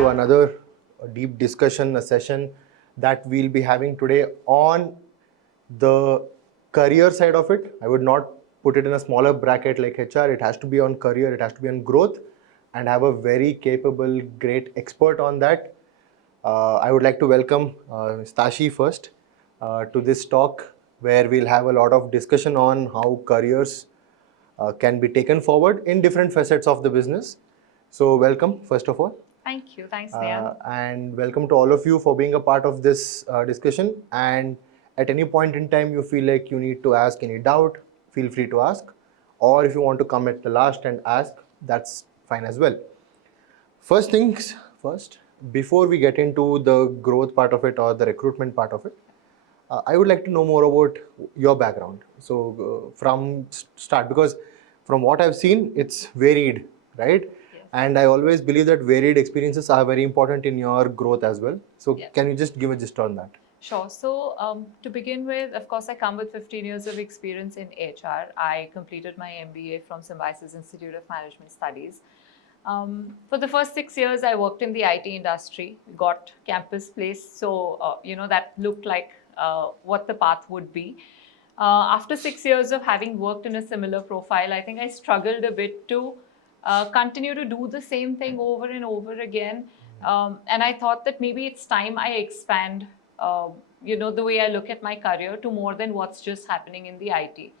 to another deep discussion, a session that we'll be having today on the career side of it. I would not put it in a smaller bracket like HR. It has to be on career, it has to be on growth, and have a very capable, great expert on that. I would like to welcome Tashi first to this talk, where we'll have a lot of discussion on how careers can be taken forward in different facets of the business. So welcome, first of all. Thank you. Thanks, Niyanth. And welcome to all of you for being a part of this discussion. And at any point in time you feel like you need to ask any doubt, feel free to ask. Or if you want to come at the last and ask, that's fine as well. First things first, before we get into the growth part of it or the recruitment part of it, I would like to know more about your background. So from start, because from what I've seen, it's varied, right? Yes. And I always believe that varied experiences are very important in your growth as well. So Yes. Can you just give a gist on that? Sure. So to begin with, of course, I come with 15 years of experience in HR. I completed my MBA from Symbiosis Institute of Management Studies. For the first 6 years, I worked in the IT industry, got campus placed. So, that looked like what the path would be. After 6 years of having worked in a similar profile, I think I struggled a bit to continue to do the same thing over and over again. And I thought that maybe it's time I expand, the way I look at my career to more than what's just happening in the IT.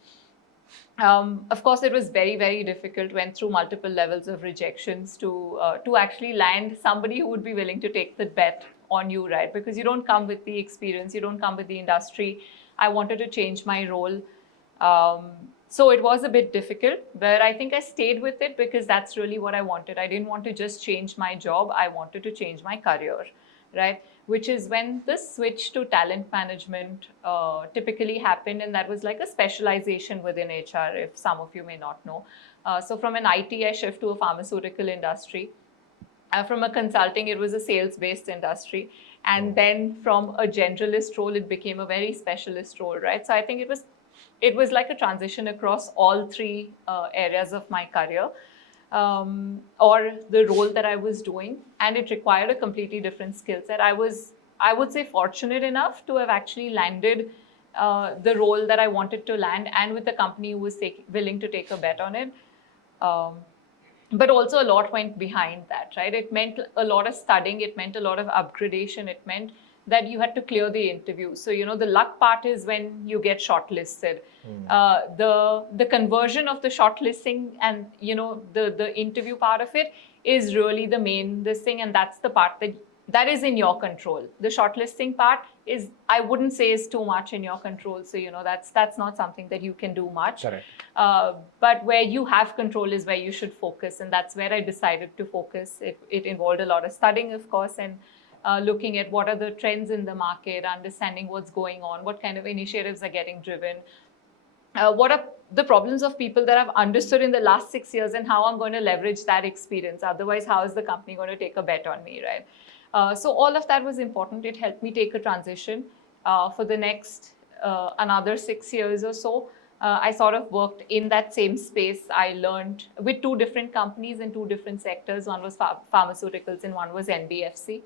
Of course, it was very, very difficult, went through multiple levels of rejections to actually land somebody who would be willing to take the bet on you, right? Because you don't come with the experience, you don't come with the industry. I wanted to change my role. So it was a bit difficult, but I think I stayed with it because that's really what I wanted. I didn't want to just change my job. I wanted to change my career, right? Which is when the switch to talent management typically happened. And that was like a specialization within HR, if some of you may not know. So from an IT, I shift to a pharmaceutical industry. From a consulting, it was a sales-based industry. And then from a generalist role, it became a very specialist role, right? So I think it was like a transition across all three areas of my career. Or the role that I was doing, and it required a completely different skill set. I would say, fortunate enough to have actually landed the role that I wanted to land, and with a company who was willing to take a bet on it. But also a lot went behind that, right? It meant a lot of studying, it meant a lot of upgradation, it meant that you had to clear the interview. So, the luck part is when you get shortlisted. The conversion of the shortlisting and, the interview part of it is really the main thing. And that's the part that is in your control. The shortlisting part is, I wouldn't say, is too much in your control. So, that's not something that you can do much. Correct. But where you have control is where you should focus. And that's where I decided to focus. It involved a lot of studying, of course, and looking at what are the trends in the market, understanding what's going on, what kind of initiatives are getting driven, what are the problems of people that I've understood in the last 6 years, and how I'm going to leverage that experience. Otherwise, how is the company going to take a bet on me, right? So all of that was important. It helped me take a transition for the next another 6 years or so. I sort of worked in that same space. I learned with 2 different companies in 2 different sectors. One was pharmaceuticals and one was NBFC.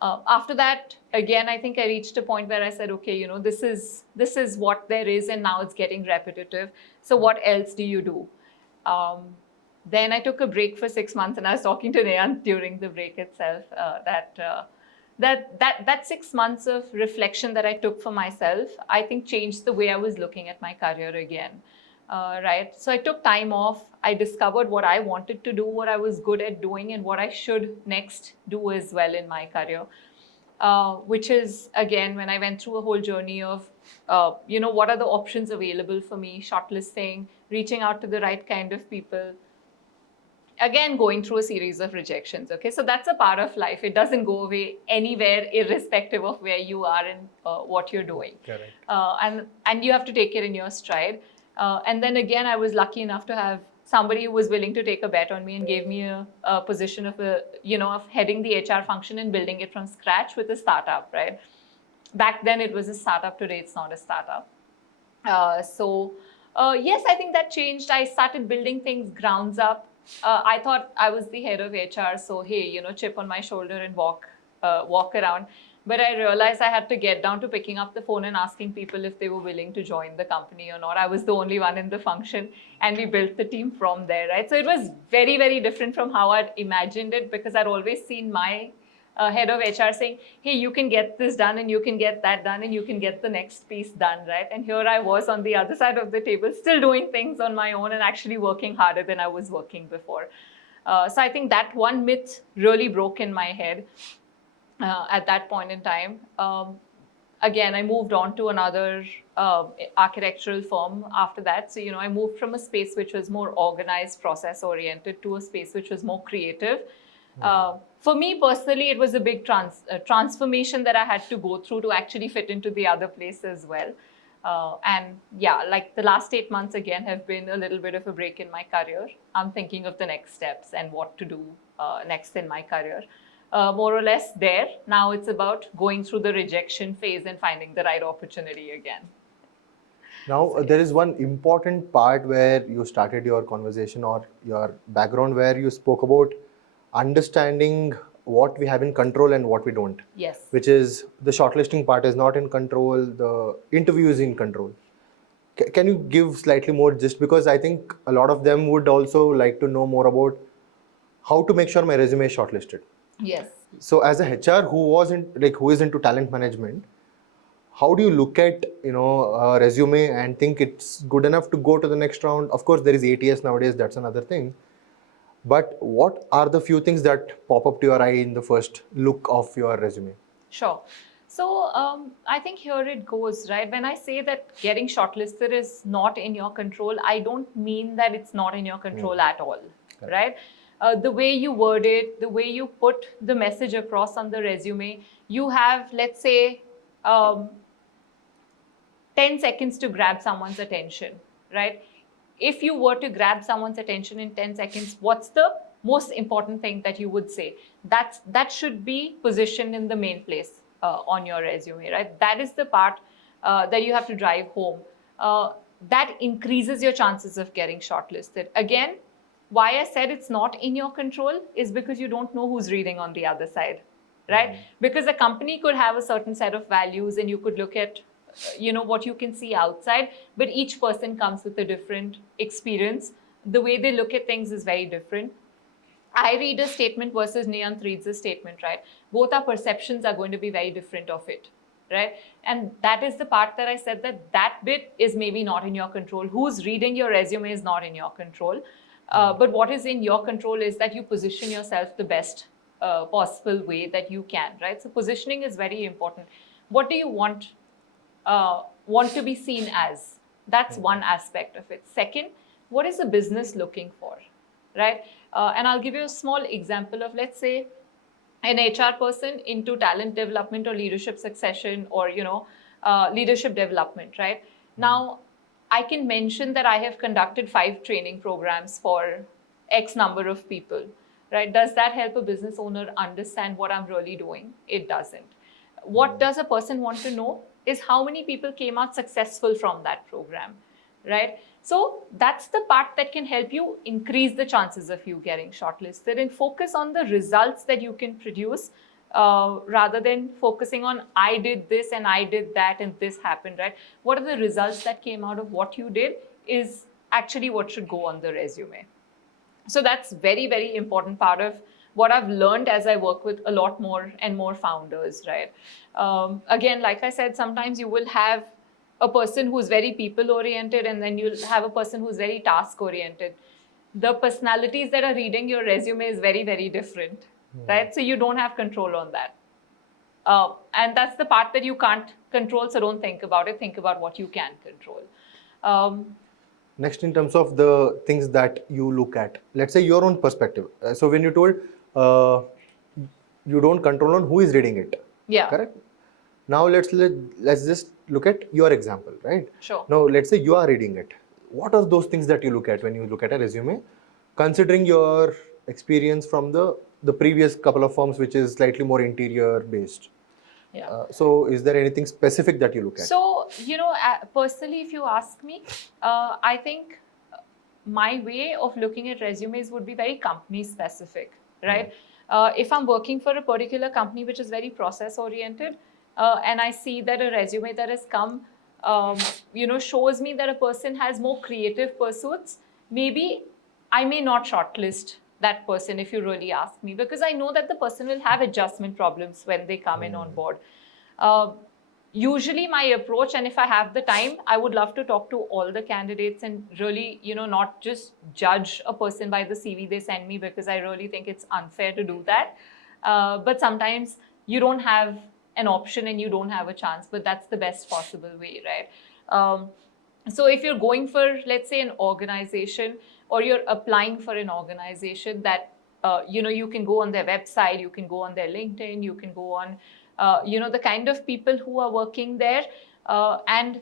After that, again, I think I reached a point where I said, okay, this is what there is, and now it's getting repetitive. So what else do you do? Then I took a break for 6 months, and I was talking to Niyanth during the break itself that 6 months of reflection that I took for myself, I think changed the way I was looking at my career again. Right. So I took time off. I discovered what I wanted to do, what I was good at doing, and what I should next do as well in my career. Which is, again, when I went through a whole journey of, what are the options available for me, shortlisting, reaching out to the right kind of people. Again, going through a series of rejections. Okay, so that's a part of life. It doesn't go away anywhere, irrespective of where you are and what you're doing. Correct. And you have to take it in your stride. And then again, I was lucky enough to have somebody who was willing to take a bet on me and gave me a position of heading the HR function and building it from scratch with a startup, right? Back then it was a startup, today it's not a startup. Yes, I think that changed. I started building things grounds up. I thought I was the head of HR, so hey, chip on my shoulder and walk around. But I realized I had to get down to picking up the phone and asking people if they were willing to join the company or not. I was the only one in the function, and we built the team from there, right? So it was very, very different from how I'd imagined it, because I'd always seen my head of HR saying, hey, you can get this done and you can get that done and you can get the next piece done, right? And here I was on the other side of the table, still doing things on my own and actually working harder than I was working before. So I think that one myth really broke in my head at that point in time. Again, I moved on to another architectural firm after that. So, I moved from a space which was more organized, process-oriented, to a space which was more creative. For me personally, it was a big transformation that I had to go through to actually fit into the other place as well. And yeah, like the last 8 months again have been a little bit of a break in my career. I'm thinking of the next steps and what to do next in my career. More or less there. Now it's about going through the rejection phase and finding the right opportunity again. Now, there is one important part where you started your conversation or your background, where you spoke about understanding what we have in control and what we don't. Yes. Which is the shortlisting part is not in control, the interview is in control. Can you give slightly more, just because I think a lot of them would also like to know more about how to make sure my resume is shortlisted. Yes. So as a HR who is into talent management, how do you look at a resume and think it's good enough to go to the next round? Of course, there is ATS nowadays, that's another thing. But what are the few things that pop up to your eye in the first look of your resume? Sure. So I think here it goes, right? When I say that getting shortlisted is not in your control, I don't mean that it's not in your control at all, right? The way you word it, the way you put the message across on the resume, you have, let's say, 10 seconds to grab someone's attention, right? If you were to grab someone's attention in 10 seconds, what's the most important thing that you would say? That should be positioned in the main place on your resume, right? That is the part that you have to drive home. That increases your chances of getting shortlisted. Again, why I said it's not in your control is because you don't know who's reading on the other side, right? Because a company could have a certain set of values and you could look at what you can see outside, but each person comes with a different experience. The way they look at things is very different. I read a statement versus Niyanth reads a statement, right? Both our perceptions are going to be very different of it, right? And that is the part that I said that bit is maybe not in your control. Who's reading your resume is not in your control. But what is in your control is that you position yourself the best possible way that you can, right? So positioning is very important. What do you want to be seen as? That's one aspect of it. Second, what is the business looking for, right? And I'll give you a small example of, let's say, an HR person into talent development or leadership succession or, leadership development, right? Now, I can mention that I have conducted 5 training programs for X number of people, right? Does that help a business owner understand what I'm really doing? It doesn't. What does a person want to know is how many people came out successful from that program, right? So that's the part that can help you increase the chances of you getting shortlisted, and focus on the results that you can produce rather than focusing on I did this and I did that and this happened, right? What are the results that came out of what you did is actually what should go on the resume. So that's very, very important part of what I've learned as I work with a lot more and more founders, right? Again, like I said, sometimes you will have a person who's very people-oriented and then you'll have a person who's very task-oriented. The personalities that are reading your resume is very, very different, right? So you don't have control on that. And that's the part that you can't control, so don't think about it. Think about what you can control. Next, in terms of the things that you look at, let's say your own perspective. So when you told you don't control on who is reading it, correct? Now let's just look at your example, right? Sure. Now let's say you are reading it. What are those things that you look at when you look at a resume, considering your experience from the previous couple of firms, which is slightly more interior based? Yeah. So is there anything specific that you look at? So, personally, if you ask me, I think my way of looking at resumes would be very company specific, right? If I'm working for a particular company which is very process oriented, and I see that a resume that has come, shows me that a person has more creative pursuits, maybe I may not shortlist that person if you really ask me, because I know that the person will have adjustment problems when they come in on board. Usually my approach, and if I have the time, I would love to talk to all the candidates and really, not just judge a person by the CV they send me, because I really think it's unfair to do that. But sometimes you don't have an option and you don't have a chance, but that's the best possible way, right? So if you're going for, let's say, an organization, or you're applying for an organization that, you can go on their website, you can go on their LinkedIn, you can go on, the kind of people who are working there, and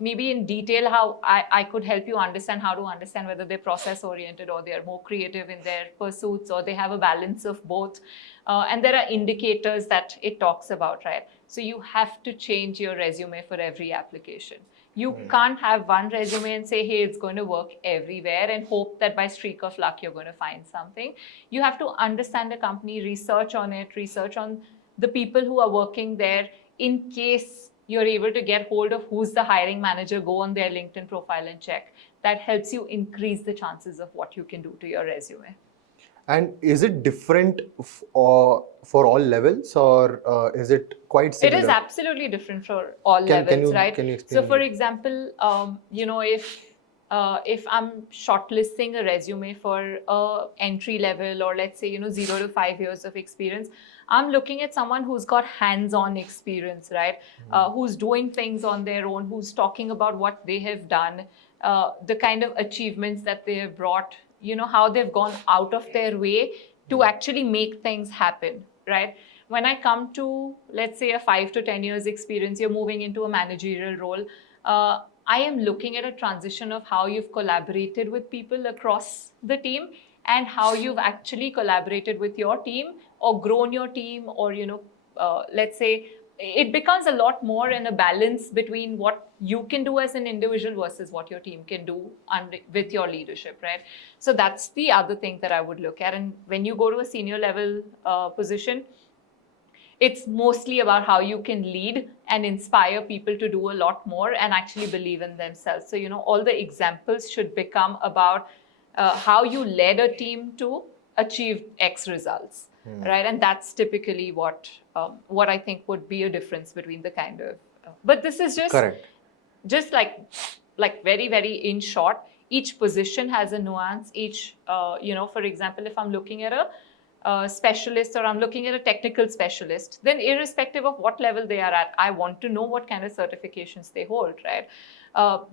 maybe in detail how I could help you understand how to understand whether they're process oriented or they're more creative in their pursuits, or they have a balance of both. And there are indicators that it talks about, right? So you have to change your resume for every application. You can't have one resume and say, hey, it's going to work everywhere, and hope that by streak of luck you're going to find something. You have to understand the company, research on it, research on the people who are working there. In case you're able to get hold of who's the hiring manager, go on their LinkedIn profile and check. That helps you increase the chances of what you can do to your resume. And is it different for all levels, or is it quite similar? It is absolutely different for all levels, right? Can you explain? So, for example, if I'm shortlisting a resume for entry level, or let's say 0 to 5 years of experience, I'm looking at someone who's got hands-on experience, right? Who's doing things on their own, who's talking about what they have done, the kind of achievements that they have brought, how they've gone out of their way to actually make things happen, right? When I come to, let's say, a 5 to 10 years experience, you're moving into a managerial role. I am looking at a transition of how you've collaborated with people across the team, and how you've actually collaborated with your team or grown your team, or, let's say, it becomes a lot more in a balance between what you can do as an individual versus what your team can do with your leadership, right? So that's the other thing that I would look at. And when you go to a senior level position, it's mostly about how you can lead and inspire people to do a lot more and actually believe in themselves. So, all the examples should become about how you led a team to achieve X results, right? And that's typically what I think would be a difference between the kind of. But this is just correct. Just like very, very in short. Each position has a nuance. Each, for example, if I'm looking at a specialist, or I'm looking at a technical specialist, then irrespective of what level they are at, I want to know what kind of certifications they hold, right?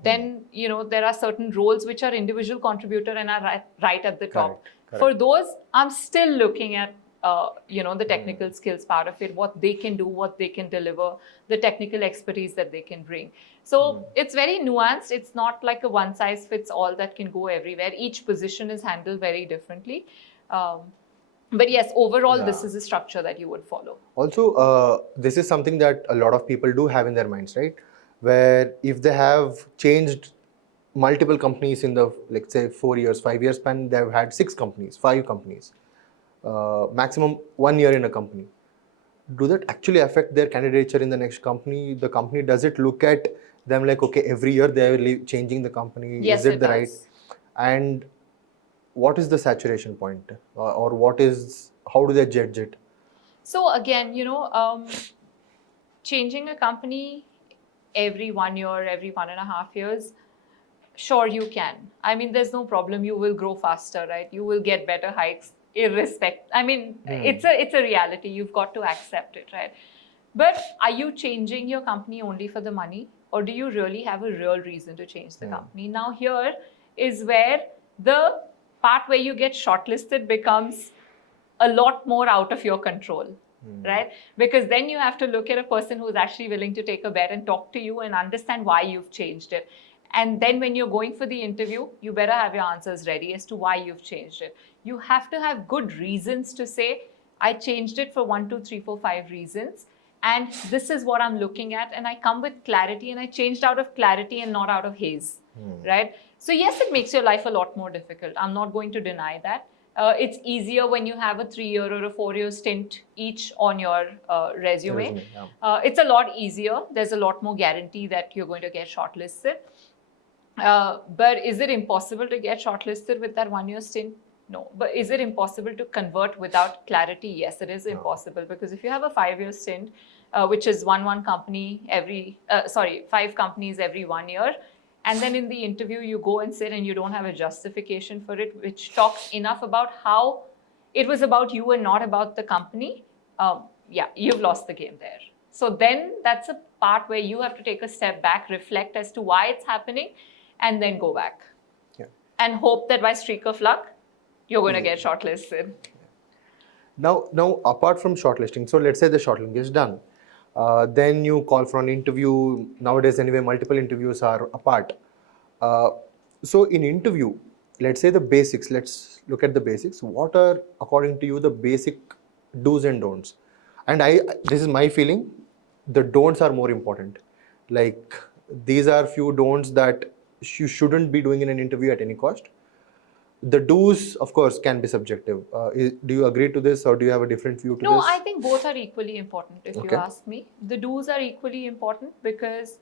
Then, there are certain roles which are individual contributor and are right at the top. Correct. For those, I'm still looking at, the technical skills part of it, what they can do, what they can deliver, the technical expertise that they can bring. So it's very nuanced. It's not like a one size fits all that can go everywhere. Each position is handled very differently. But yes, overall, this is the structure that you would follow. Also, this is something that a lot of people do have in their minds, right? Where if they have changed multiple companies in the, let's say, 4 years, 5 years span, they've had 6 companies, 5 companies, maximum 1 year in a company. Do that actually affect their candidature in the next company? The company, does it look at them like, okay, every year they are changing the company? Yes, is it the does. right? And what is the saturation point, or how do they judge it? So again, changing a company every 1 year, every 1.5 years, sure you can. I mean, there's no problem. You will grow faster, right? You will get better hikes, irrespective. I mean, it's a reality. You've got to accept it, right? But are you changing your company only for the money, or do you really have a real reason to change the company? Now, here is where the part where you get shortlisted becomes a lot more out of your control, right? Because then you have to look at a person who's actually willing to take a bet and talk to you and understand why you've changed it. And then when you're going for the interview, you better have your answers ready as to why you've changed it. You have to have good reasons to say, I changed it for 1, 2, 3, 4, 5 reasons. And this is what I'm looking at. And I come with clarity, and I changed out of clarity and not out of haze, right? So yes, it makes your life a lot more difficult. I'm not going to deny that. It's easier when you have a 3-year or a 4-year stint each on your resume. It's a lot easier. There's a lot more guarantee that you're going to get shortlisted. But is it impossible to get shortlisted with that 1-year stint? No. But is it impossible to convert without clarity? Yes, it is impossible, because if you have a 5-year stint, which is 5 companies every 1 year, and then in the interview you go and sit and you don't have a justification for it, which talks enough about how it was about you and not about the company, yeah, you've lost the game there. So then that's a part where you have to take a step back, reflect as to why it's happening, and then go back. Yeah. And hope that by streak of luck, you're going to get shortlisted. Now, apart from shortlisting, so let's say the shortlisting is done. Then you call for an interview. Nowadays, anyway, multiple interviews are apart. So in interview, let's say the basics, let's look at the basics. What are, according to you, the basic do's and don'ts? And this is my feeling, the don'ts are more important. Like, these are few don'ts that you shouldn't be doing in an interview at any cost. The do's, of course, can be subjective. Do you agree to this, or do you have a different view to this? No, I think both are equally important, if you ask me. The do's are equally important because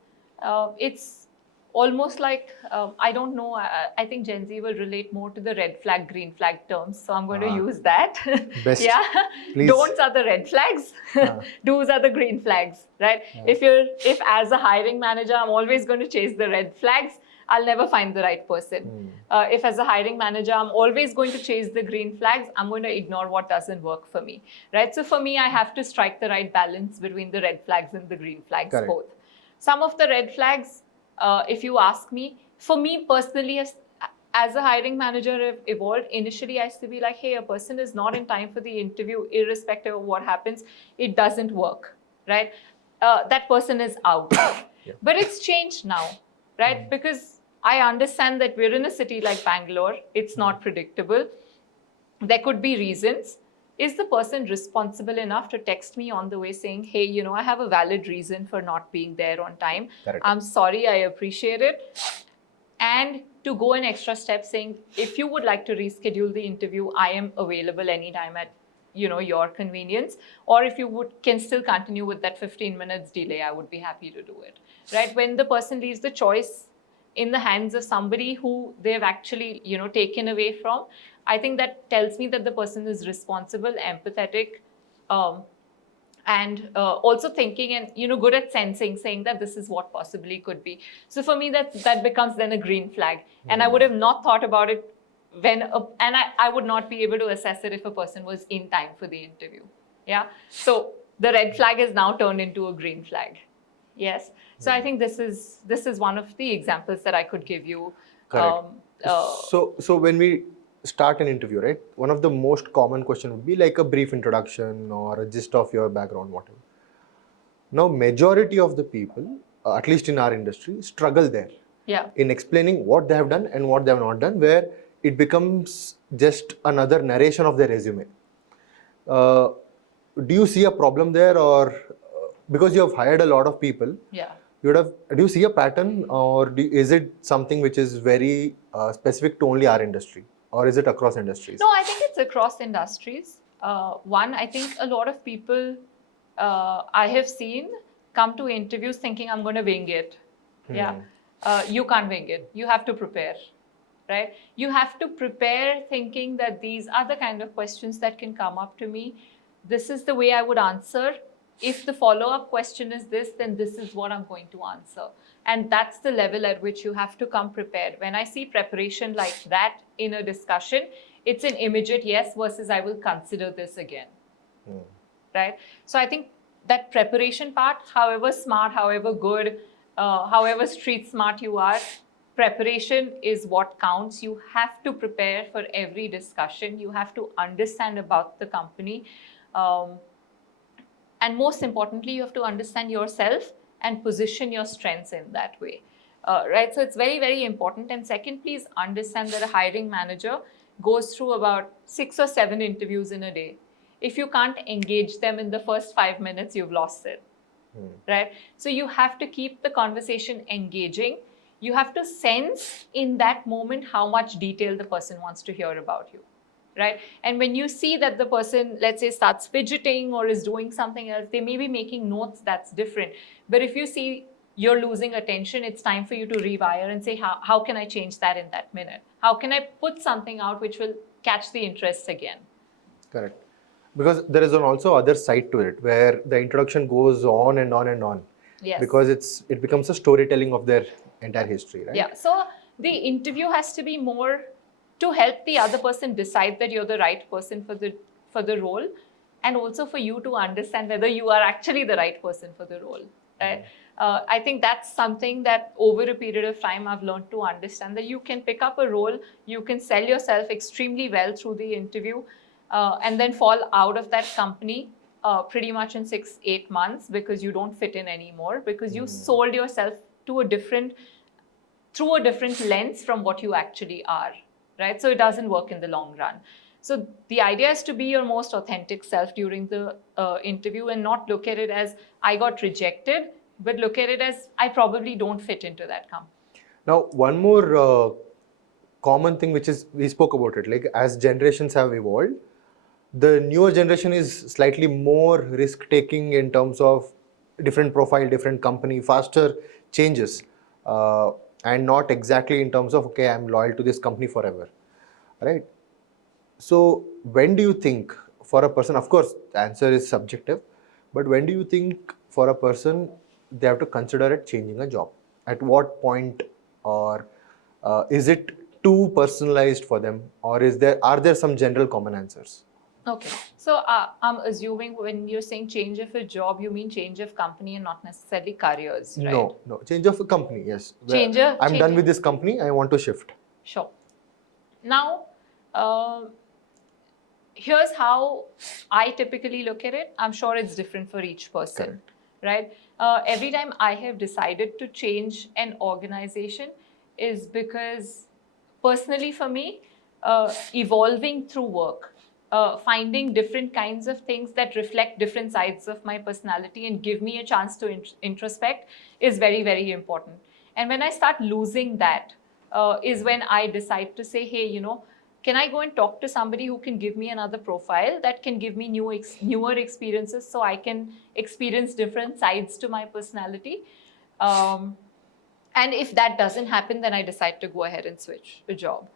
it's almost like, I don't know, I think Gen Z will relate more to the red flag, green flag terms. So I'm going to use that. Best. Yeah. Please. Don'ts are the red flags. Do's are the green flags, right? Yeah. If as a hiring manager, I'm always going to chase the red flags, I'll never find the right person. If as a hiring manager, I'm always going to chase the green flags, I'm going to ignore what doesn't work for me, right? So for me, I have to strike the right balance between the red flags and the green flags. Correct. Both. Some of the red flags, if you ask me, for me personally, as a hiring manager, I've evolved. Initially, I used to be like, hey, a person is not in time for the interview, irrespective of what happens, it doesn't work, right? That person is out. Yeah. But it's changed now, right? Because I understand that we're in a city like Bangalore. It's not predictable. There could be reasons. Is the person responsible enough to text me on the way saying, hey, you know, I have a valid reason for not being there on time. Correct. I'm sorry, I appreciate it. And to go an extra step saying, if you would like to reschedule the interview, I am available anytime at, you know, your convenience. Or if you can still continue with that 15 minutes delay, I would be happy to do it, right? When the person leaves the choice in the hands of somebody who they've actually, you know, taken away from, I think that tells me that the person is responsible, empathetic, and also thinking and, you know, good at sensing, saying that this is what possibly could be. So for me, that becomes then a green flag. And I would have not thought about it when, and I would not be able to assess it if a person was in time for the interview. Yeah. So the red flag is now turned into a green flag. Yes. So I think this is one of the examples that I could give you. Correct. So when we start an interview, right, one of the most common question would be like a brief introduction or a gist of your background, whatever. Now, majority of the people, at least in our industry, struggle there. Yeah. In explaining what they have done and what they have not done, where it becomes just another narration of their resume. Do you see a problem there, or because you have hired a lot of people? Yeah. Do you see a pattern, or is it something which is very specific to only our industry, or is it across industries? No, I think it's across industries. One, I think a lot of people I have seen come to interviews thinking I'm going to wing it. Yeah. You can't wing it. You have to prepare, right? You have to prepare thinking that these are the kind of questions that can come up to me. This is the way I would answer. If the follow-up question is this, then this is what I'm going to answer. And that's the level at which you have to come prepared. When I see preparation like that in a discussion, it's an immediate yes versus I will consider this again, right? So I think that preparation part, however smart, however good, however street smart you are, preparation is what counts. You have to prepare for every discussion. You have to understand about the company. And most importantly, you have to understand yourself and position your strengths in that way, right? So it's very, very important. And second, please understand that a hiring manager goes through about 6 or 7 interviews in a day. If you can't engage them in the first 5 minutes, you've lost it, right? So you have to keep the conversation engaging. you have to sense in that moment how much detail the person wants to hear about you, right? And when you see that the person, let's say, starts fidgeting or is doing something else, they may be making notes that's different. But if you see you're losing attention, it's time for you to rewire and say, how can I change that in that minute? How can I put something out which will catch the interest again? Correct. Because there is also other side to it where the introduction goes on and on and on. Yes. Because it becomes a storytelling of their entire history, right? Yeah. So the interview has to be more to help the other person decide that you're the right person for the role, and also for you to understand whether you are actually the right person for the role. Right? I think that's something that over a period of time I've learned to understand, that you can pick up a role, you can sell yourself extremely well through the interview, and then fall out of that company pretty much in 6-8 months because you don't fit in anymore, because you sold yourself to through a different lens from what you actually are, right? So it doesn't work in the long run. So the idea is to be your most authentic self during the interview, and not look at it as I got rejected, but look at it as I probably don't fit into that company. Now, one more common thing which is, we spoke about it, like as generations have evolved, the newer generation is slightly more risk taking in terms of different profile, different company, faster changes, and not exactly in terms of, okay, I'm loyal to this company forever, right? So when do you think for a person, of course the answer is subjective, but when do you think for a person they have to consider it changing a job? At what point? Or is it too personalized for them, or are there some general common answers? Okay, so I'm assuming when you're saying change of a job, you mean change of company and not necessarily careers, right? No, change of a company, yes. I'm done with this company, I want to shift. Sure. Now, here's how I typically look at it. I'm sure it's different for each person, right? Every time I have decided to change an organization is because personally for me, evolving through work, finding different kinds of things that reflect different sides of my personality and give me a chance to introspect is very, very important. And when I start losing that, is when I decide to say, hey, can I go and talk to somebody who can give me another profile that can give me newer experiences so I can experience different sides to my personality? And if that doesn't happen, then I decide to go ahead and switch a job.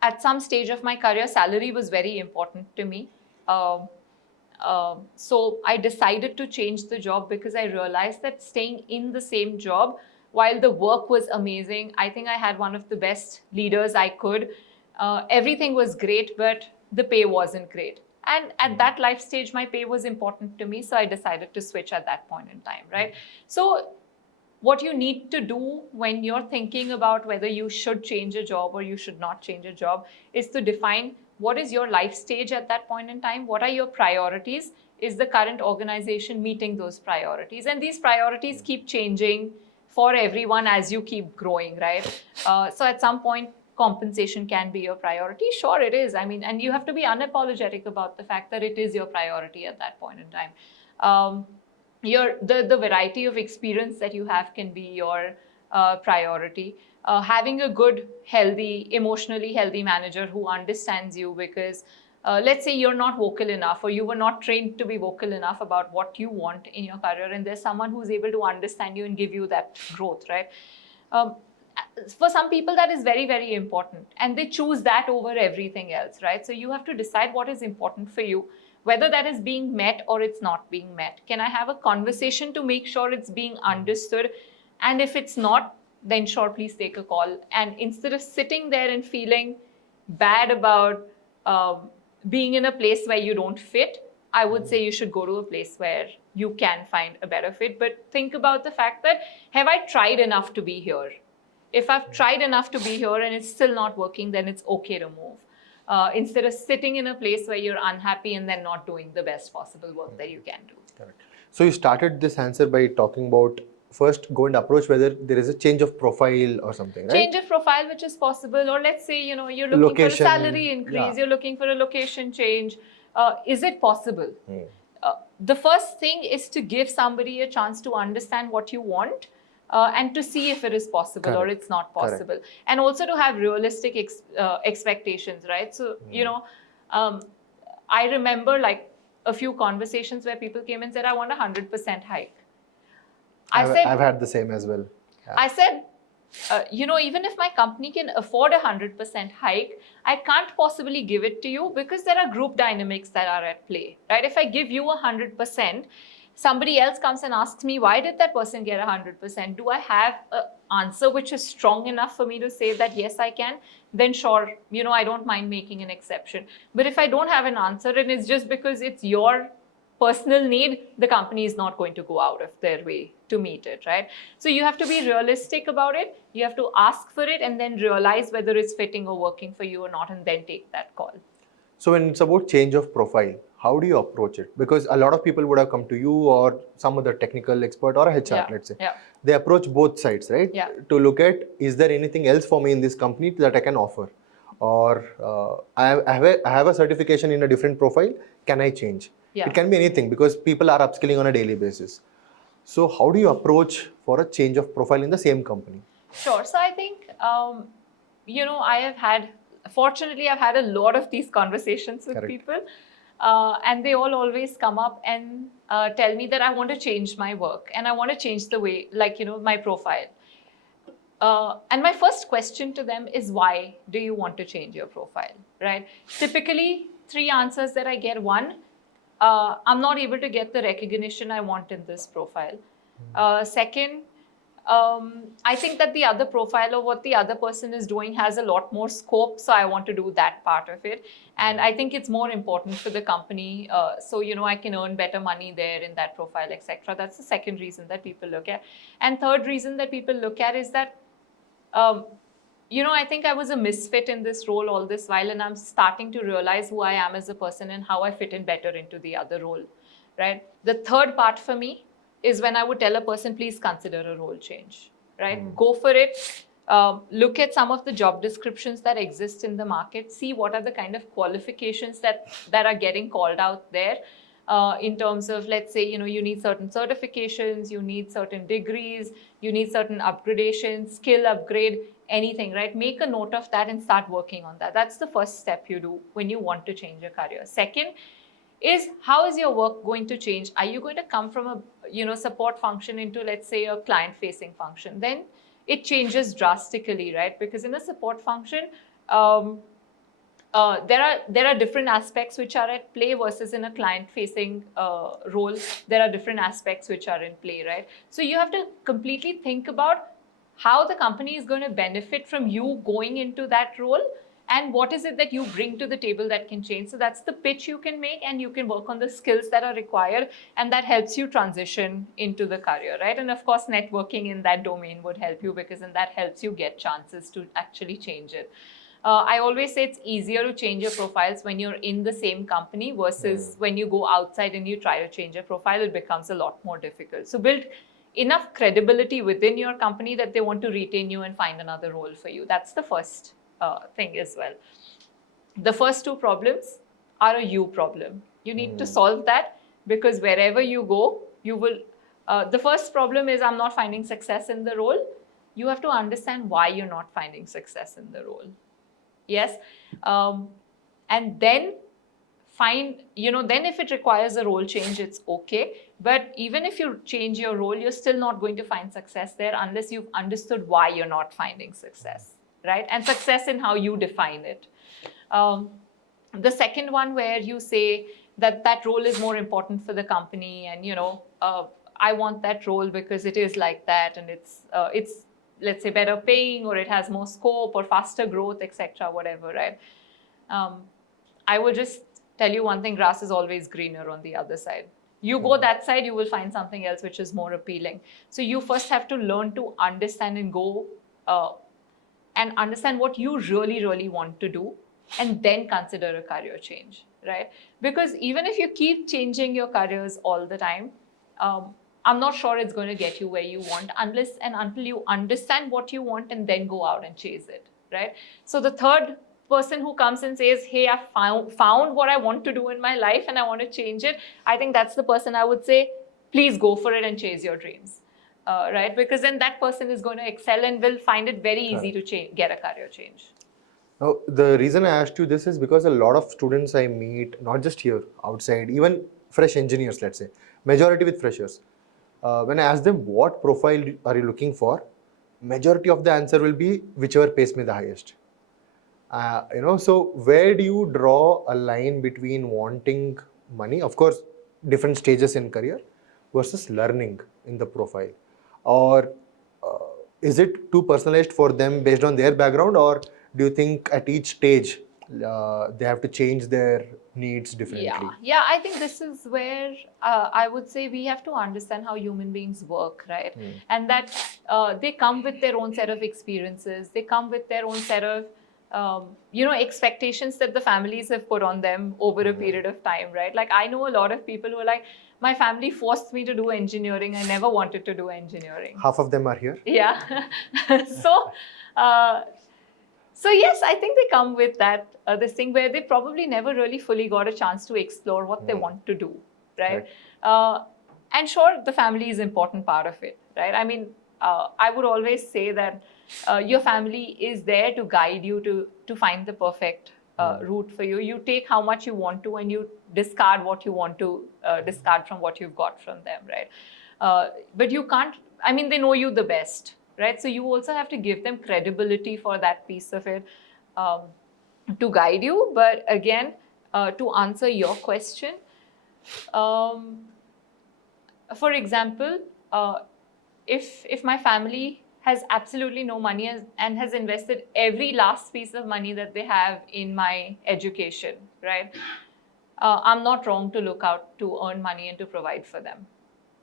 At some stage of my career, salary was very important to me. So I decided to change the job because I realized that staying in the same job, while the work was amazing, I think I had one of the best leaders I could. Everything was great, but the pay wasn't great. And at that life stage, my pay was important to me. So I decided to switch at that point in time, right? So what you need to do when you're thinking about whether you should change a job or you should not change a job is to define what is your life stage at that point in time, what are your priorities, is the current organization meeting those priorities? And these priorities keep changing for everyone as you keep growing, right? So at some point, compensation can be your priority. Sure, it is. I mean, and you have to be unapologetic about the fact that it is your priority at that point in time. The variety of experience that you have can be your priority. Having a good, healthy, emotionally healthy manager who understands you, because let's say you're not vocal enough or you were not trained to be vocal enough about what you want in your career, and there's someone who's able to understand you and give you that growth, right? For some people, that is very, very important, and they choose that over everything else, right? So you have to decide what is important for you, whether that is being met or it's not being met. Can I have a conversation to make sure it's being understood? And if it's not, then sure, please take a call. And instead of sitting there and feeling bad about being in a place where you don't fit, I would say you should go to a place where you can find a better fit. But think about the fact that, have I tried enough to be here? If I've tried enough to be here and it's still not working, then it's okay to move. Instead of sitting in a place where you're unhappy and then not doing the best possible work that you can do. Correct. So you started this answer by talking about first go and approach whether there is a change of profile or something, right? Change of profile which is possible, or let's say, you're looking for a salary increase, you're looking for a location change. Is it possible? The first thing is to give somebody a chance to understand what you want, and to see if it is possible or Correct. it's not possible. And also to have realistic expectations, right? So, I remember like a few conversations where people came and said, I want 100% hike. I've had the same as well. Yeah. I said, even if my company can afford 100% hike, I can't possibly give it to you because there are group dynamics that are at play, right? If I give you 100%, somebody else comes and asks me, why did that person get 100%? Do I have an answer which is strong enough for me to say that, yes, I can? Then sure, I don't mind making an exception. But if I don't have an answer and it's just because it's your personal need, the company is not going to go out of their way to meet it, right? So you have to be realistic about it. You have to ask for it and then realize whether it's fitting or working for you or not, and then take that call. So when it's about change of profile, how do you approach it? Because a lot of people would have come to you or some other technical expert or a HR, let's say. Yeah. They approach both sides, right? Yeah. To look at, is there anything else for me in this company that I can offer? Or I have a certification in a different profile, can I change? Yeah. It can be anything because people are upskilling on a daily basis. So how do you approach for a change of profile in the same company? Sure. So I think, fortunately, I've had a lot of these conversations with people. And they all always come up and tell me that I want to change my work and I want to change the way, my profile. And my first question to them is, why do you want to change your profile, right? Typically, 3 answers that I get. 1, I'm not able to get the recognition I want in this profile. Second, I think that the other profile or what the other person is doing has a lot more scope, so I want to do that part of it. And I think it's more important for the company, so I can earn better money there in that profile, etc. That's the second reason that people look at. And third reason that people look at is that, I think I was a misfit in this role all this while, and I'm starting to realize who I am as a person and how I fit in better into the other role, right? The third part for me is when I would tell a person, please consider a role change, right? Go for it. Look at some of the job descriptions that exist in the market. See what are the kind of qualifications that are getting called out there in terms of, let's say, you need certain certifications, you need certain degrees, you need certain upgradations, skill upgrade, anything, right? Make a note of that and start working on that. That's the first step you do when you want to change your career. Second is, how is your work going to change? Are you going to come from a support function into, let's say, a client-facing function? Then it changes drastically, right? Because in a support function, there are different aspects which are at play versus in a client-facing role. There are different aspects which are in play, right? So you have to completely think about how the company is going to benefit from you going into that role, and what is it that you bring to the table that can change. So that's the pitch you can make, and you can work on the skills that are required, and that helps you transition into the career, right? And of course, networking in that domain would help you, because then that helps you get chances to actually change it. I always say it's easier to change your profiles when you're in the same company versus when you go outside and you try to change your profile, it becomes a lot more difficult. So build enough credibility within your company that they want to retain you and find another role for you. That's the first thing as well. The first 2 problems are a you problem. You need to solve that, because wherever you go, you will. The first problem is, I'm not finding success in the role. You have to understand why you're not finding success in the role. Yes. And then find, then if it requires a role change, it's okay. But even if you change your role, you're still not going to find success there unless you've understood why you're not finding success, right? And success in how you define it. The second one, where you say that role is more important for the company, and I want that role because it is like that, and it's let's say better paying, or it has more scope, or faster growth, etc., whatever, right? I will just tell you one thing: grass is always greener on the other side. You go that side, you will find something else which is more appealing. So you first have to learn to understand and go and understand what you really, really want to do, and then consider a career change, right? Because even if you keep changing your careers all the time, I'm not sure it's going to get you where you want, unless and until you understand what you want and then go out and chase it, right? So the third person who comes and says, hey, I found what I want to do in my life and I want to change it, I think that's the person I would say, please go for it and chase your dreams. right? Because then that person is going to excel and will find it very easy to get a career change. Now, the reason I asked you this is because a lot of students I meet, not just here, outside, even fresh engineers, let's say, majority with freshers, when I ask them what profile are you looking for, majority of the answer will be whichever pays me the highest. So where do you draw a line between wanting money, of course, different stages in career, versus learning in the profile? Or is it too personalized for them based on their background, or do you think at each stage they have to change their needs differently? Yeah, I think this is where I would say we have to understand how human beings work, right? And that they come with their own set of experiences, they come with their own set of expectations that the families have put on them over a period of time, right? Like I know a lot of people who are like, my family forced me to do engineering. I never wanted to do engineering. Half of them are here. Yeah. So yes, I think they come with that this thing where they probably never really fully got a chance to explore what they want to do, right? And sure, the family is an important part of it, right? I mean, I would always say that your family is there to guide you to find the perfect route for you. You take how much you want to, and you discard what you want to discard from what you've got from them, right? But you can't. I mean, they know you the best, right? So you also have to give them credibility for that piece of it to guide you. But again, to answer your question, for example, if my family has absolutely no money and has invested every last piece of money that they have in my education, right? I'm not wrong to look out to earn money and to provide for them,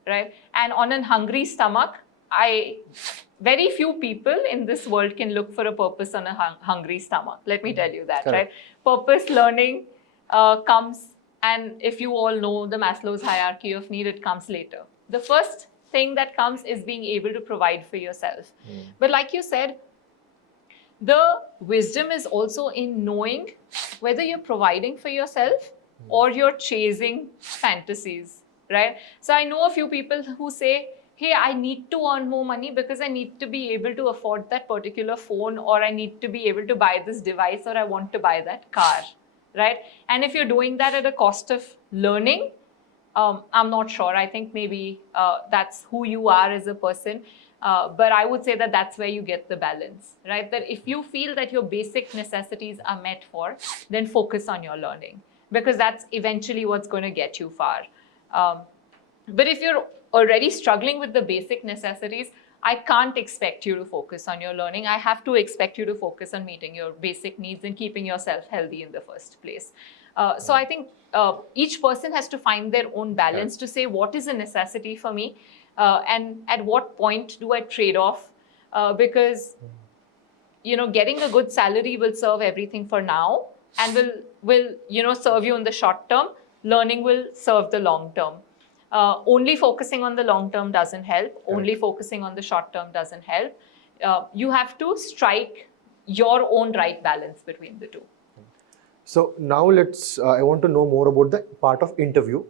right? And on a hungry stomach, very few people in this world can look for a purpose on a hungry stomach. Let me tell you that, Correct. right? Purpose learning comes, and if you all know the Maslow's hierarchy of need, it comes later. The first thing that comes is being able to provide for yourself. But like you said, the wisdom is also in knowing whether you're providing for yourself or you're chasing fantasies, right? So I know a few people who say, hey, I need to earn more money because I need to be able to afford that particular phone, or I need to be able to buy this device, or I want to buy that car, right? And if you're doing that at a cost of learning, I'm not sure. I think maybe that's who you are as a person. But I would say that that's where you get the balance, right? That if you feel that your basic necessities are met for, then focus on your learning, because that's eventually what's going to get you far. But if you're already struggling with the basic necessities, I can't expect you to focus on your learning. I have to expect you to focus on meeting your basic needs and keeping yourself healthy in the first place. So I think each person has to find their own balance to say what is a necessity for me and at what point do I trade off, because getting a good salary will serve everything for now and will serve you in the short term. Learning will serve the long term. Only focusing on the long term doesn't help. Only focusing on the short term doesn't help. You have to strike your own right balance between the two. So now I want to know more about the part of interview.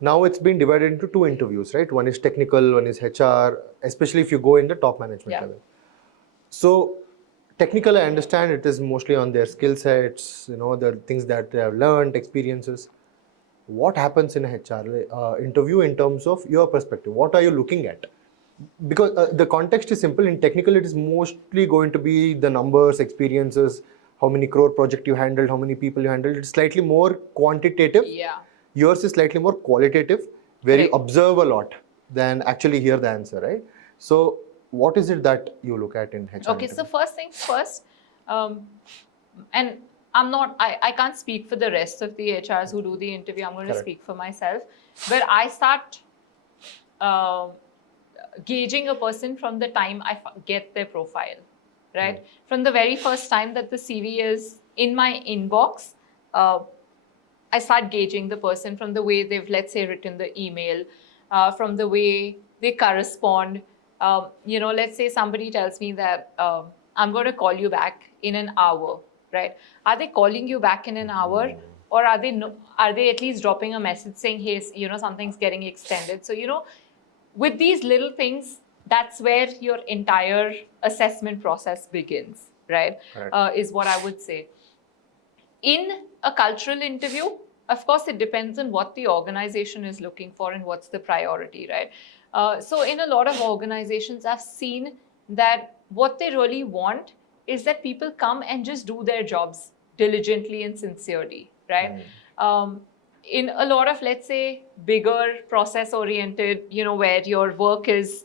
Now it's been divided into two interviews, right? One is technical, one is HR, especially if you go in the top management level. So technical, I understand it is mostly on their skill sets, the things that they have learned, experiences. What happens in a HR interview in terms of your perspective? What are you looking at? Because the context is simple. In technical, it is mostly going to be the numbers, experiences, how many crore project you handled, how many people you handled. It's slightly more quantitative. Yeah. Yours is slightly more qualitative, where you observe a lot than actually hear the answer, right? So what is it that you look at in HR? Okay, so first things first, and I can't speak for the rest of the HRs who do the interview. I'm going to speak for myself. But I start gauging a person from the time I get their profile, right? From the very first time that the CV is in my inbox, I start gauging the person from the way they've, let's say, written the email, from the way they correspond. Let's say somebody tells me that I'm going to call you back in an hour, right? Are they calling you back in an hour, or are they at least dropping a message saying, hey, something's getting extended? So, with these little things, that's where your entire assessment process begins, right? Correct. Is what I would say. In a cultural interview, of course, it depends on what the organization is looking for and what's the priority, right? So in a lot of organizations, I've seen that what they really want is that people come and just do their jobs diligently and sincerely, right? In a lot of, let's say, bigger process oriented, where your work is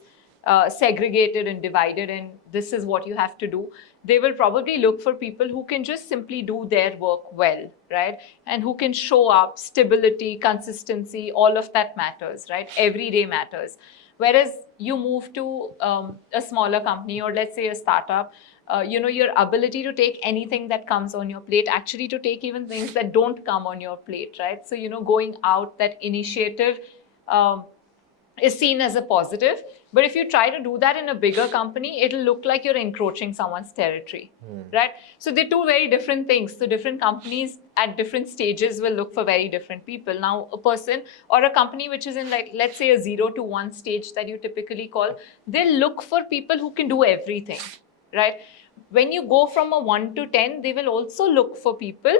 segregated and divided and this is what you have to do, they will probably look for people who can just simply do their work well, right? And who can show up. Stability, consistency, all of that matters, right? Every day matters. Whereas you move to a smaller company, or let's say a startup, your ability to take anything that comes on your plate, actually to take even things that don't come on your plate, right? So, going out, that initiative is seen as a positive. But if you try to do that in a bigger company, it'll look like you're encroaching someone's territory, right? So they're two very different things. So different companies at different stages will look for very different people. Now, a person or a company which is in, like, let's say a 0 to 1 stage that you typically call, they'll look for people who can do everything, right? When you go from a 1 to 10, they will also look for people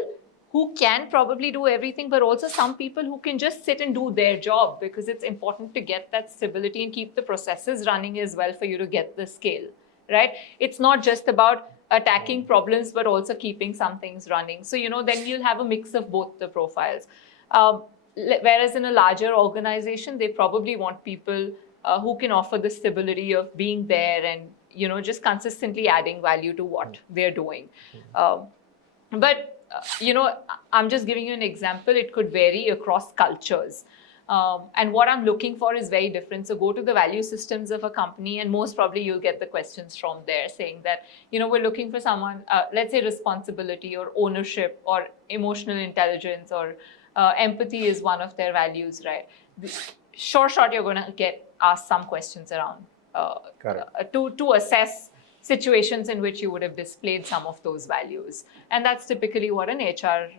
who can probably do everything, but also some people who can just sit and do their job, because it's important to get that stability and keep the processes running as well for you to get the scale, right? It's not just about attacking problems, but also keeping some things running. So, then you'll have a mix of both the profiles. Whereas in a larger organization, they probably want people who can offer the stability of being there and, just consistently adding value to what they're doing. But I'm just giving you an example. It could vary across cultures. And what I'm looking for is very different. So go to the value systems of a company, and most probably you'll get the questions from there saying that, we're looking for someone, let's say responsibility or ownership or emotional intelligence or empathy is one of their values, right? Short, you're going to get asked some questions around to assess situations in which you would have displayed some of those values. And that's typically what an HR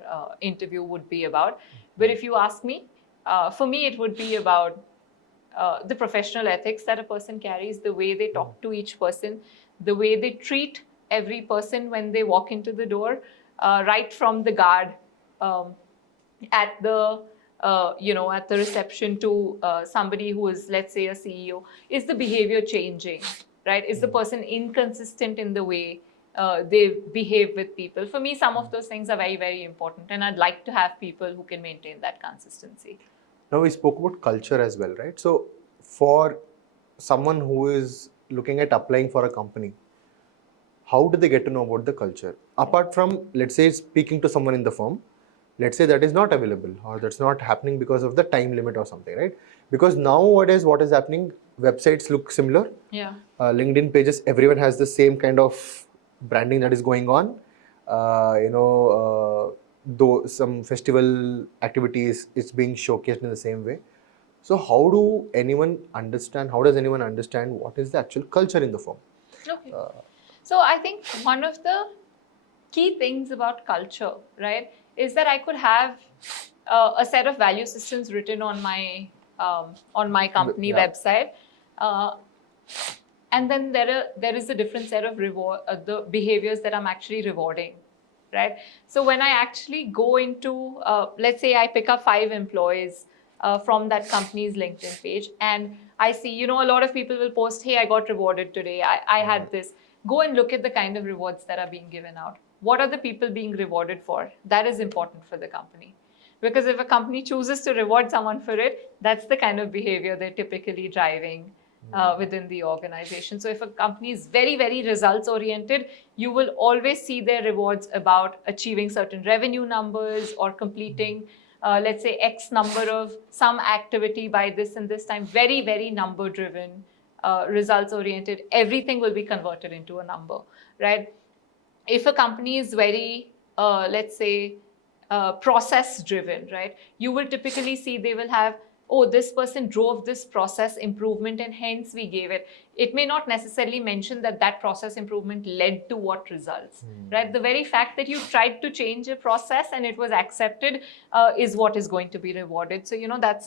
interview would be about. But if you ask me, for me, it would be about the professional ethics that a person carries, the way they talk to each person, the way they treat every person when they walk into the door, right from the guard at the at the reception to somebody who is, let's say, a CEO. Is the behavior changing? Right? Is the person inconsistent in the way they behave with people? For me, some of those things are very, very important. And I'd like to have people who can maintain that consistency. Now, we spoke about culture as well, right? So for someone who is looking at applying for a company, how do they get to know about the culture? Apart from, let's say, speaking to someone in the firm, let's say that is not available or that's not happening because of the time limit or something, right? Because nowadays, what is happening, websites look similar. Yeah. LinkedIn pages, everyone has the same kind of branding that is going on. Though some festival activities is being showcased in the same way. So how does anyone understand what is the actual culture in the firm? Okay. So I think one of the key things about culture, right, is that I could have a set of value systems written on my company website, and then there is a different set of the behaviors that I'm actually rewarding, right? So when I actually go into, let's say I pick up 5 employees from that company's LinkedIn page, and I see, a lot of people will post, hey, I got rewarded today, I had this. Go and look at the kind of rewards that are being given out. What are the people being rewarded for? That is important for the company. Because if a company chooses to reward someone for it, that's the kind of behavior they're typically driving within the organization. So if a company is very, very results oriented, you will always see their rewards about achieving certain revenue numbers or completing, let's say, X number of some activity by this and this time. Very, very number driven, results oriented. Everything will be converted into a number, right? If a company is very, let's say, process driven, right? You will typically see they will have, oh, this person drove this process improvement and hence we gave it. It may not necessarily mention that process improvement led to what results, right? The very fact that you tried to change a process and it was accepted is what is going to be rewarded. So,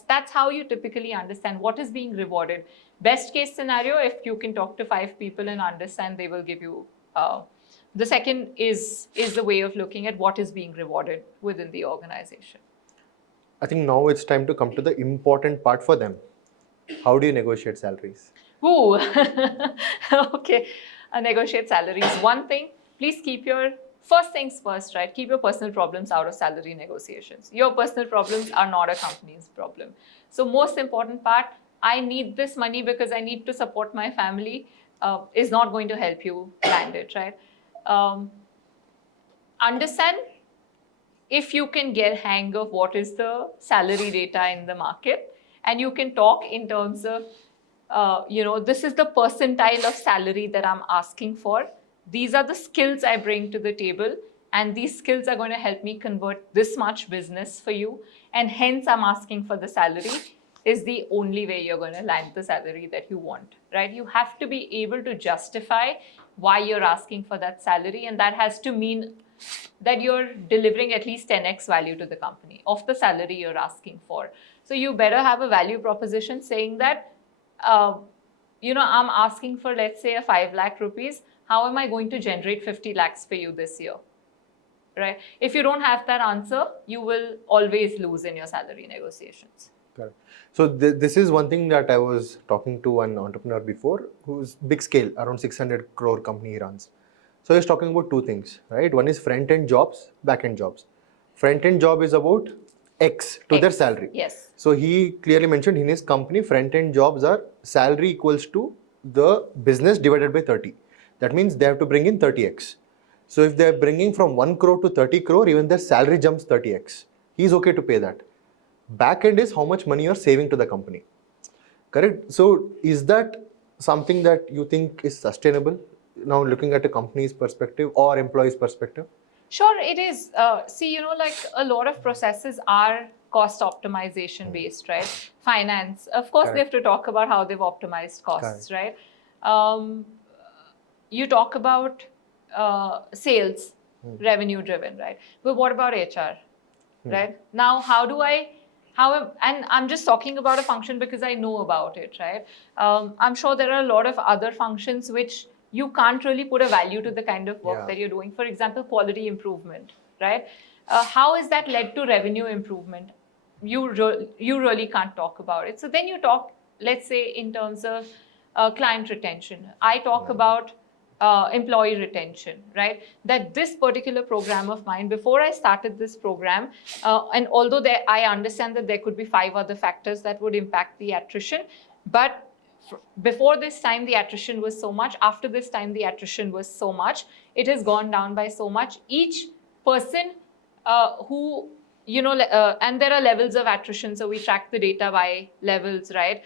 that's how you typically understand what is being rewarded. Best case scenario, if you can talk to 5 people and understand, they will give you. The second is the way of looking at what is being rewarded within the organization. I think now it's time to come to the important part for them. How do you negotiate salaries? Ooh, okay. Negotiate salaries. One thing, please keep your first things first, right? Keep your personal problems out of salary negotiations. Your personal problems are not a company's problem. So, most important part, I need this money because I need to support my family, is not going to help you land it, right? Understand if you can get hang of what is the salary data in the market, and you can talk in terms of this is the percentile of salary that I'm asking for. These are the skills I bring to the table, and these skills are going to help me convert this much business for you, and hence I'm asking for the salary, is the only way you're going to land the salary that you want, right? You have to be able to justify why you're asking for that salary, and that has to mean that you're delivering at least 10x value to the company of the salary you're asking for. So you better have a value proposition saying that, I'm asking for, let's say, a 5 lakh rupees. How am I going to generate 50 lakhs for you this year? Right? If you don't have that answer, you will always lose in your salary negotiations. Correct. So this is one thing that I was talking to an entrepreneur before, who's big scale, around 600 crore company he runs. So he's talking about two things, right? One is front-end jobs, back-end jobs. Front-end job is about X to their salary. Yes. So he clearly mentioned in his company, front-end jobs are salary equals to the business divided by 30. That means they have to bring in 30x. So if they're bringing from 1 crore to 30 crore, even their salary jumps 30x. He's okay to pay that. Back-end is how much money you're saving to the company. Correct? So is that something that you think is sustainable? Now looking at a company's perspective or employee's perspective? Sure, it is. See, like a lot of processes are cost optimization based, right? Finance, of course, they have to talk about how they've optimized costs, right? You talk about sales, revenue driven, right? But what about HR, right? Now, and I'm just talking about a function because I know about it, right? I'm sure there are a lot of other functions which you can't really put a value to the kind of work that you're doing. For example, quality improvement, right? How has that led to revenue improvement? You really can't talk about it. So then you talk, let's say, in terms of client retention. I talk about employee retention, right? That this particular program of mine, before I started this program, and although I understand that there could be 5 other factors that would impact the attrition, but before this time the attrition was so much, after this time the attrition was so much, it has gone down by so much. Each person who, and there are levels of attrition, so we track the data by levels, right?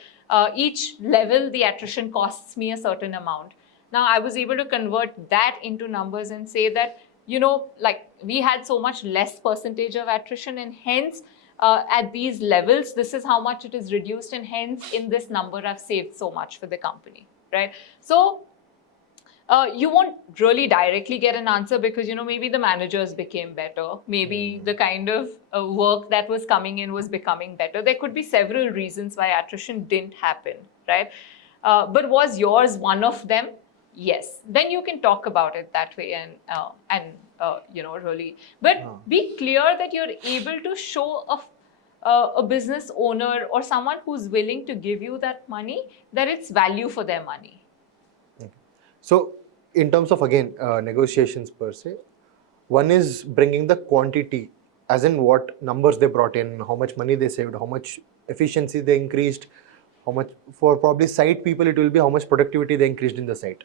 Each level, the attrition costs me a certain amount. Now, I was able to convert that into numbers and say that, we had so much less percentage of attrition, and hence, at these levels, this is how much it is reduced, and hence, in this number, I've saved so much for the company, right? So, you won't really directly get an answer because, maybe the managers became better. Maybe the kind of work that was coming in was becoming better. There could be several reasons why attrition didn't happen, right? But was yours one of them? Yes. Then you can talk about it that way and really. But be clear that you're able to show a business owner or someone who's willing to give you that money, that it's value for their money. So in terms of, again, negotiations per se, one is bringing the quantity, as in what numbers they brought in, how much money they saved, how much efficiency they increased, how much, for probably site people, it will be how much productivity they increased in the site,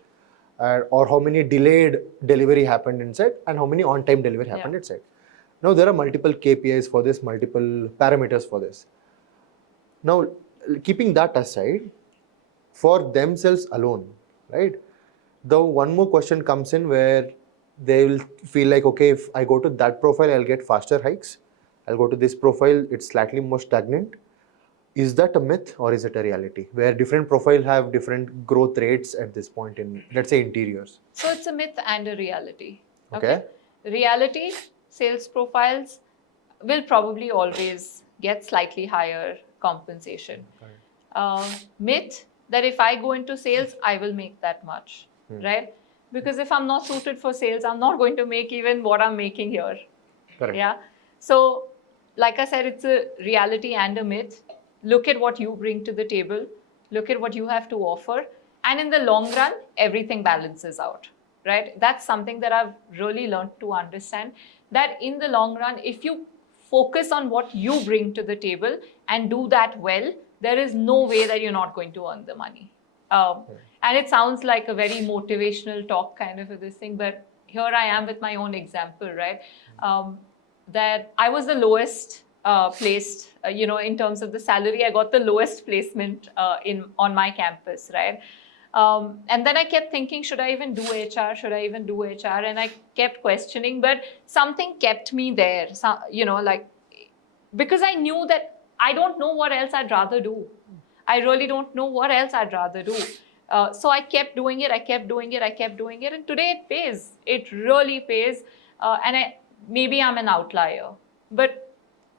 or how many delayed delivery happened inside and how many on-time delivery happened inside. Now there are multiple KPIs for this, multiple parameters for this. Now, keeping that aside, for themselves alone, right? The one more question comes in where they will feel like, okay, if I go to that profile, I'll get faster hikes. I'll go to this profile, it's slightly more stagnant. Is that a myth or is it a reality where different profiles have different growth rates at this point in, let's say, interiors? So it's a myth and a reality. Okay. Reality, sales profiles will probably always get slightly higher compensation. Myth, that if I go into sales, I will make that much, right? Because if I'm not suited for sales, I'm not going to make even what I'm making here. Correct. Yeah. So, like I said, it's a reality and a myth. Look at what you bring to the table, look at what you have to offer, and in the long run, everything balances out, right? That's something that I've really learned to understand, that in the long run, if you focus on what you bring to the table and do that well, there is no way that you're not going to earn the money. And it sounds like a very motivational talk kind of a this thing, but here I am with my own example, right? That I was the lowest placed, in terms of the salary. I got the lowest placement on my campus, right? And then I kept thinking, should I even do HR? Should I even do HR? And I kept questioning, but something kept me there. So, because I knew that I don't know what else I'd rather do. I really don't know what else I'd rather do. So I kept doing it. I kept doing it. I kept doing it. And today it pays. It really pays. And maybe I'm an outlier, but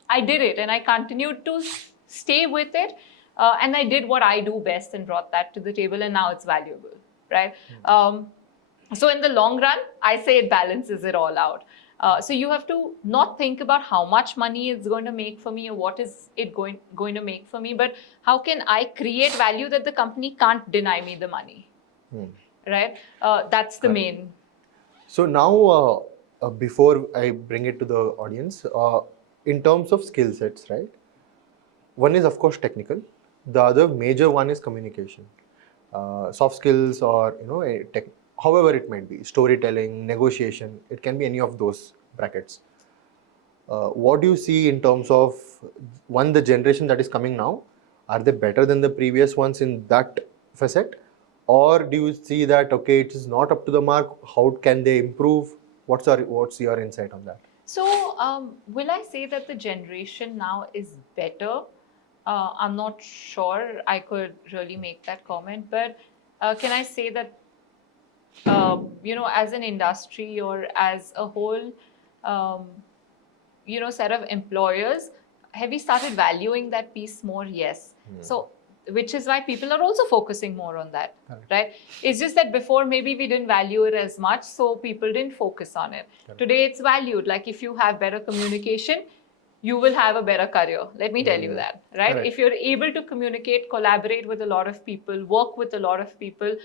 I did it and I continued to stay with it. And I did what I do best and brought that to the table, and now it's valuable, right? So in the long run, I say it balances it all out. So you have to not think about how much money it's going to make for me or what is it going to make for me, but how can I create value that the company can't deny me the money, right? That's the main. So now, before I bring it to the audience, in terms of skill sets, right? One is of course technical. The other major one is communication, soft skills, or however it might be, storytelling, negotiation. It can be any of those brackets. What do you see in terms of the generation that is coming now? Are they better than the previous ones in that facet, or do you see that okay, it is not up to the mark? How can they improve? What's your insight on that? So, will I say that the generation now is better? I'm not sure I could really make that comment, but can I say that, as an industry or as a whole, set of employers, have we started valuing that piece more? Yes. So, which is why people are also focusing more on that, right? It's just that before maybe we didn't value it as much, so people didn't focus on it. Today it's valued. Like if you have better communication, you will have a better career. Let me tell you that, right? Correct. If you're able to communicate, collaborate with a lot of people, work with a lot of people,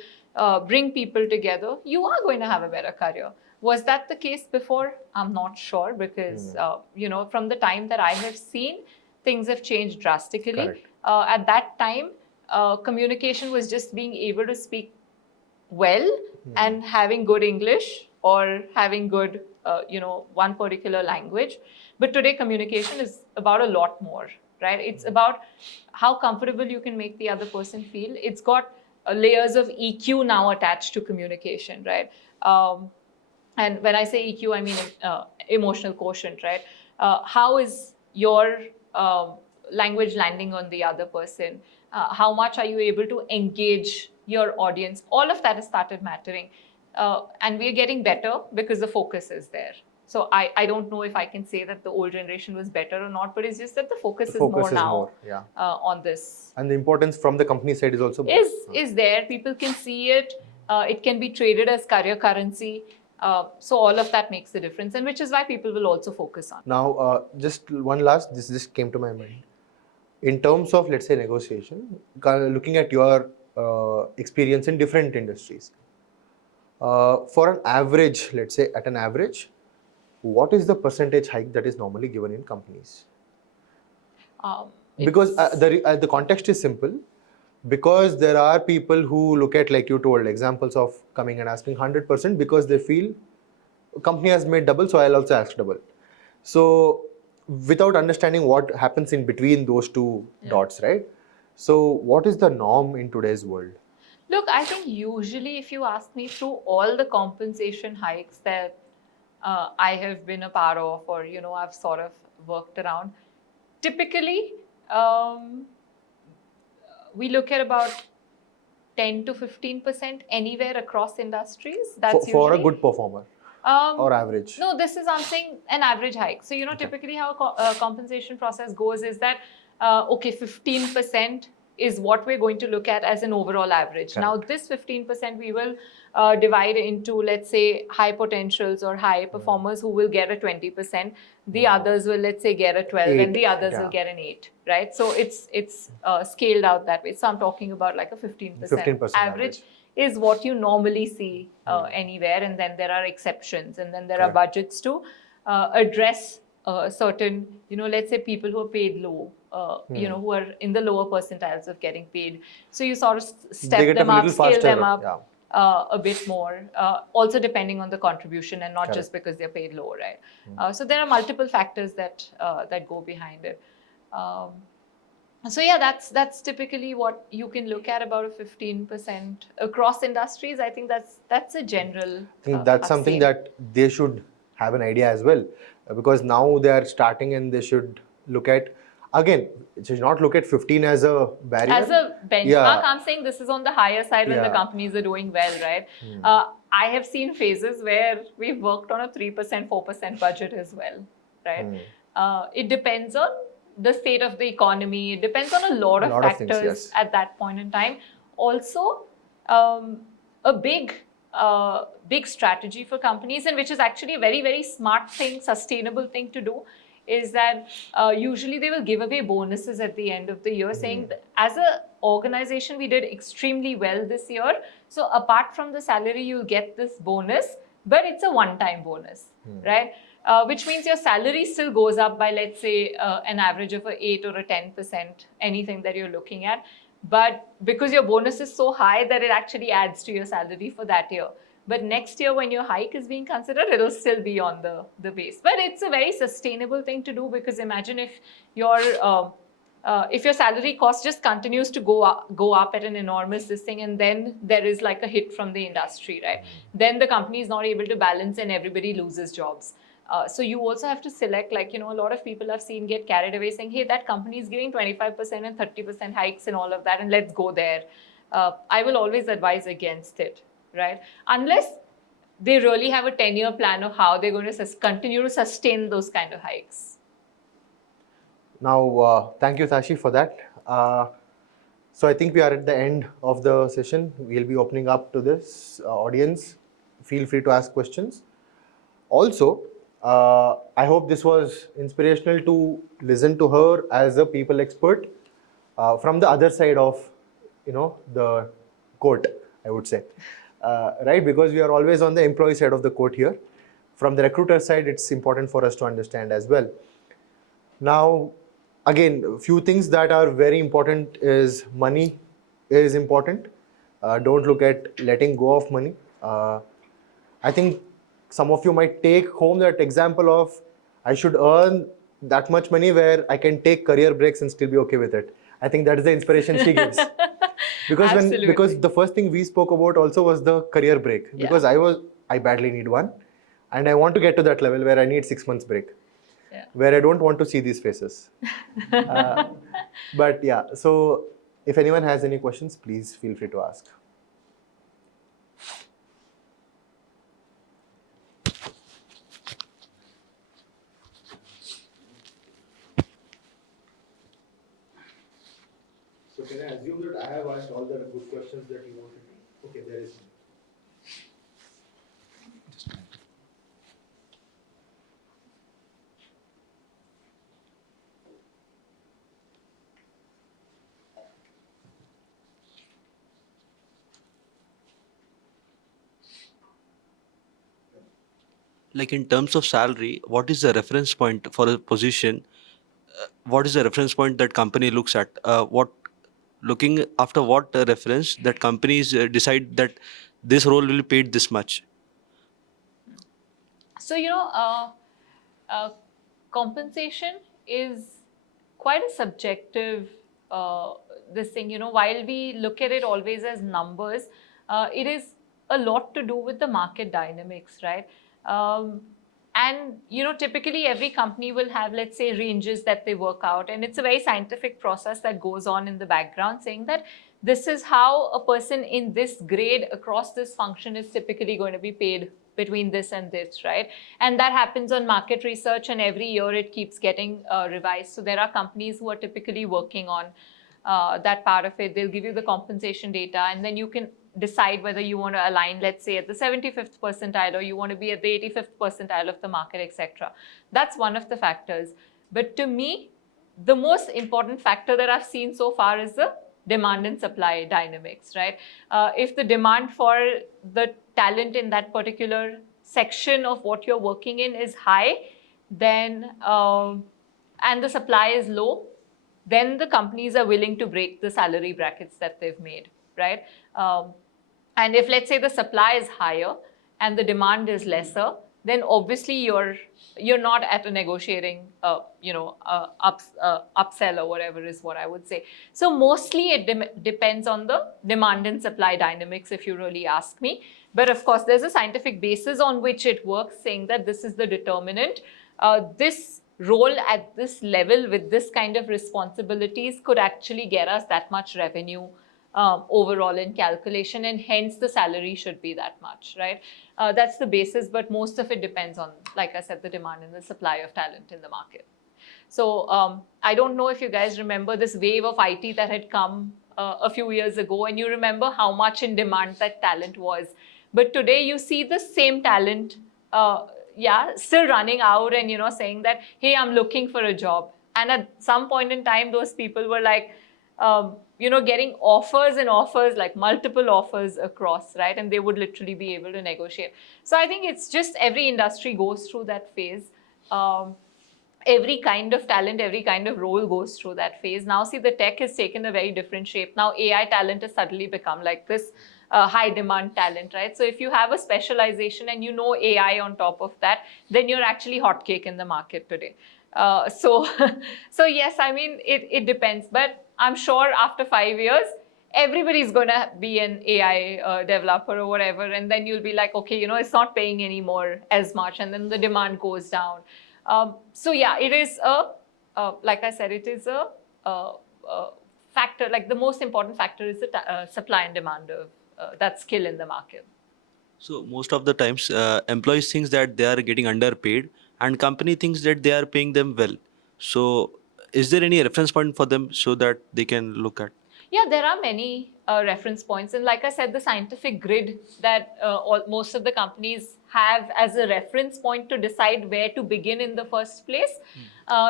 bring people together, you are going to have a better career. Was that the case before? I'm not sure, because, from the time that I have seen, things have changed drastically. Correct. At that time, communication was just being able to speak well and having good English or having good, one particular language. But today, communication is about a lot more, right? It's about how comfortable you can make the other person feel. It's got layers of EQ now attached to communication, right? And when I say EQ, I mean emotional quotient, right? How is your language landing on the other person? How much are you able to engage your audience? All of that has started mattering. And we're getting better because the focus is there. So I don't know if I can say that the old generation was better or not, but it's just that the focus is more now on this. And the importance from the company side is also more. Is there. People can see it. It can be traded as career currency. So all of that makes the difference, and which is why people will also focus on. Now, just one last, this just came to my mind. In terms of, let's say, negotiation, looking at your experience in different industries, for an average, let's say at an average, what is the percentage hike that is normally given in companies? Because the context is simple. Because there are people who look at, like you told, examples of coming and asking 100% because they feel company has made double, so I'll also ask double. So without understanding what happens in between those two dots, right? So what is the norm in today's world? Look, I think usually if you ask me, through all the compensation hikes that I have been a part of, or, I've sort of worked around, typically, we look at about 10 to 15% anywhere across industries. That's for a good performer or average? No, this is, I'm saying, an average hike. So, typically how a compensation process goes is that, 15% is what we're going to look at as an overall average. Now, this 15% we will divide into, let's say, high potentials or high performers who will get a 20%. The others will, let's say, get a 12, and the others will get an 8, right? So it's scaled out that way. So I'm talking about like a 15% average is what you normally see anywhere, and then there are exceptions, and then there are budgets to address certain, let's say people who are paid low, who are in the lower percentiles of getting paid. So you sort of step them up, scale them up a bit more, also depending on the contribution and not just because they're paid low, right? So there are multiple factors that go behind it. So yeah, that's typically what you can look at, about a 15% across industries. I think that's a general. I think that's something that they should have an idea as well, because now they are starting and they should look at, again, it should not look at 15 as a barrier. As a benchmark, I'm saying this is on the higher side when the companies are doing well, right? I have seen phases where we've worked on a 3%, 4% budget as well, right? It depends on the state of the economy. It depends on a lot of factors things, at that point in time. Also, a big strategy for companies, and which is actually a very, very smart thing, sustainable thing to do, is that usually they will give away bonuses at the end of the year, saying that as an organization, we did extremely well this year. So apart from the salary, you'll get this bonus, but it's a one-time bonus, right? Which means your salary still goes up by, let's say, an average of 8 or 10%, anything that you're looking at. But because your bonus is so high that it actually adds to your salary for that year. But next year, when your hike is being considered, it'll still be on the base. But it's a very sustainable thing to do, because imagine if your salary cost just continues to go up at an enormous thing, and then there is like a hit from the industry, right? Then the company is not able to balance and everybody loses jobs. So you also have to select, like, a lot of people I've seen get carried away saying, hey, that company is giving 25% and 30% hikes and all of that, and let's go there. I will always advise against it, right? Unless they really have a 10-year plan of how they're going to continue to sustain those kind of hikes. Now, thank you, Tashi, for that. So I think we are at the end of the session. We'll be opening up to this audience. Feel free to ask questions. Also, I hope this was inspirational to listen to her as a people expert from the other side of, the court, I would say, right? Because we are always on the employee side of the court here. From the recruiter side, it's important for us to understand as well. Now, again, a few things that are very important is money is important. Don't look at letting go of money. I think some of you might take home that example of, I should earn that much money where I can take career breaks and still be okay with it. I think that is the inspiration she gives. Because the first thing we spoke about also was the career break. Because I badly need one. And I want to get to that level where I need 6 months break. Where I don't want to see these faces. But yeah, so if anyone has any questions, please feel free to ask. So can I assume that I have asked all the good questions that you wanted to? Okay, there is. Like in terms of salary, what is the reference point for a position? What is the reference point that company looks at? Looking after what reference that companies decide that this role will be paid this much? So, compensation is quite a subjective this thing. While we look at it always as numbers, it is a lot to do with the market dynamics, right? And, typically every company will have, let's say, ranges that they work out. And it's a very scientific process that goes on in the background, saying that this is how a person in this grade across this function is typically going to be paid between this and this, right? And that happens on market research, and every year it keeps getting revised. So there are companies who are typically working on that part of it. They'll give you the compensation data, and then you can decide whether you want to align, let's say, at the 75th percentile, or you want to be at the 85th percentile of the market, etc. That's one of the factors. But to me, the most important factor that I've seen so far is the demand and supply dynamics, right? If the demand for the talent in that particular section of what you're working in is high, then and the supply is low, then the companies are willing to break the salary brackets that they've made, right? And if, let's say, the supply is higher and the demand is lesser, then obviously you're not at a negotiating, upsell or whatever is what I would say. So mostly it depends on the demand and supply dynamics, if you really ask me. But of course, there's a scientific basis on which it works, saying that this is the determinant. This role at this level with this kind of responsibilities could actually get us that much revenue overall in calculation, and hence the salary should be that much, right? That's the basis, but most of it depends on, like I said, the demand and the supply of talent in the market. So I don't know if you guys remember this wave of IT that had come a few years ago, and you remember how much in demand that talent was. But today you see the same talent, still running out and, saying that, hey, I'm looking for a job. And at some point in time, those people were like, getting offers and offers, like multiple offers across, right? And they would literally be able to negotiate. So I think it's just every industry goes through that phase. Every kind of talent, every kind of role goes through that phase. Now, see, the tech has taken a very different shape. Now, AI talent has suddenly become like this high demand talent, right? So if you have a specialization and you know AI on top of that, then you're actually hotcake in the market today. So yes, I mean, it depends. But I'm sure after 5 years, everybody's going to be an AI developer or whatever. And then you'll be like, okay, it's not paying anymore as much. And then the demand goes down. So yeah, it is like I said, it is a factor. Like the most important factor is the supply and demand of that skill in the market. So most of the times, employees thinks that they are getting underpaid, and company thinks that they are paying them well. So is there any reference point for them so that they can look at? Yeah, there are many reference points. And like I said, the scientific grid that most of the companies have as a reference point to decide where to begin in the first place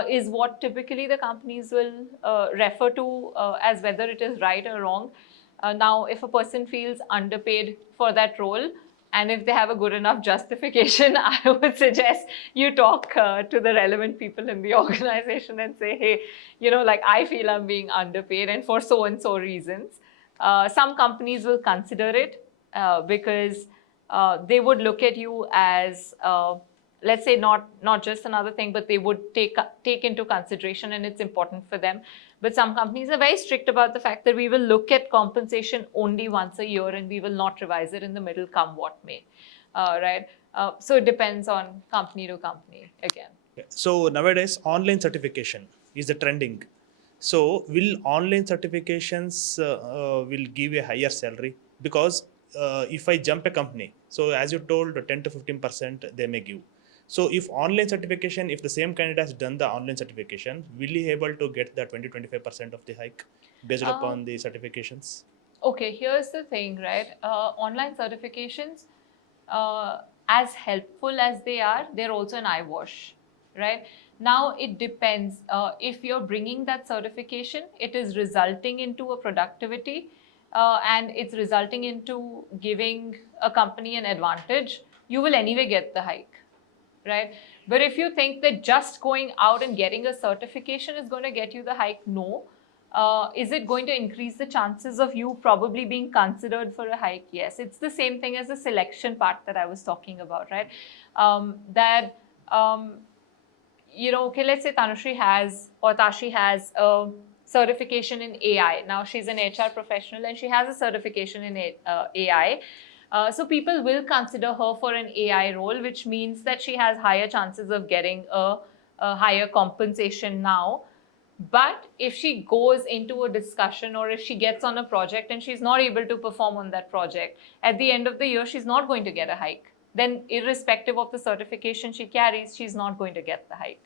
is what typically the companies will refer to as whether it is right or wrong. Now, if a person feels underpaid for that role, and if they have a good enough justification, I would suggest you talk to the relevant people in the organization and say, hey, like I feel I'm being underpaid and for so and so reasons. Some companies will consider it because they would look at you as, let's say, not just another thing, but they would take into consideration, and it's important for them. But some companies are very strict about the fact that we will look at compensation only once a year and we will not revise it in the middle, come what may, right? So it depends on company to company again. So nowadays, online certification is the trending. So will online certifications will give a higher salary? Because if I jump a company, so as you told, 10 to 15% they may give. So if online certification, if the same candidate has done the online certification, will he able to get the 20-25% of the hike based upon the certifications? Okay, here's the thing, right? Online certifications, as helpful as they are, they're also an eyewash, right? Now, it depends. If you're bringing that certification, it is resulting into a productivity and it's resulting into giving a company an advantage, you will anyway get the hike. Right? But if you think that just going out and getting a certification is going to get you the hike, no. Is it going to increase the chances of you probably being considered for a hike? Yes. It's the same thing as the selection part that I was talking about, right? Okay, let's say Tanushree has or Tashi has a certification in AI. Now she's an HR professional and she has a certification in AI. So people will consider her for an AI role, which means that she has higher chances of getting a higher compensation now. But if she goes into a discussion or if she gets on a project and she's not able to perform on that project, at the end of the year, she's not going to get a hike. Then irrespective of the certification she carries, she's not going to get the hike.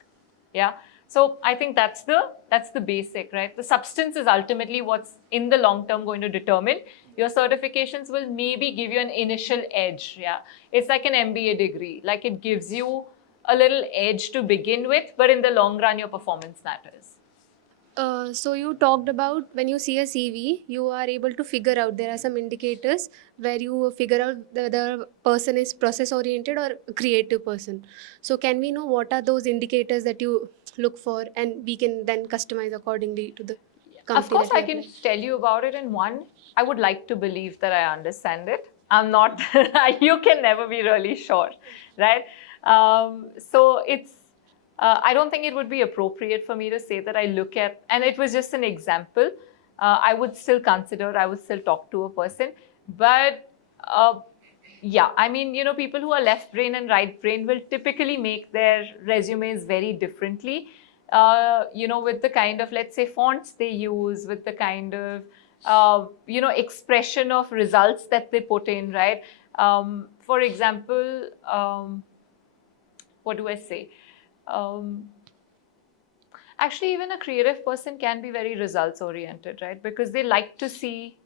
Yeah. So I think that's the basic, right? The substance is ultimately what's in the long term going to determine. Your certifications will maybe give you an initial edge. Yeah, it's like an MBA degree. Like it gives you a little edge to begin with, but in the long run, your performance matters. So you talked about when you see a CV, you are able to figure out there are some indicators where you figure out the person is process oriented or creative person. So can we know what are those indicators that you look for, and we can then customize accordingly to the company? Of course, that we I can apply? tell you about it in one. I would like to believe that I understand it. I'm not, you can never be really sure, right? So I don't think it would be appropriate for me to say that I look at, and it was just an example. I would still consider, I would still talk to a person. But yeah, I mean, people who are left brain and right brain will typically make their resumes very differently. With the kind of, let's say, fonts they use, with the kind of, expression of results that they put in, right? For example, what do I say? Actually, even a creative person can be very results oriented, right? Because they like to see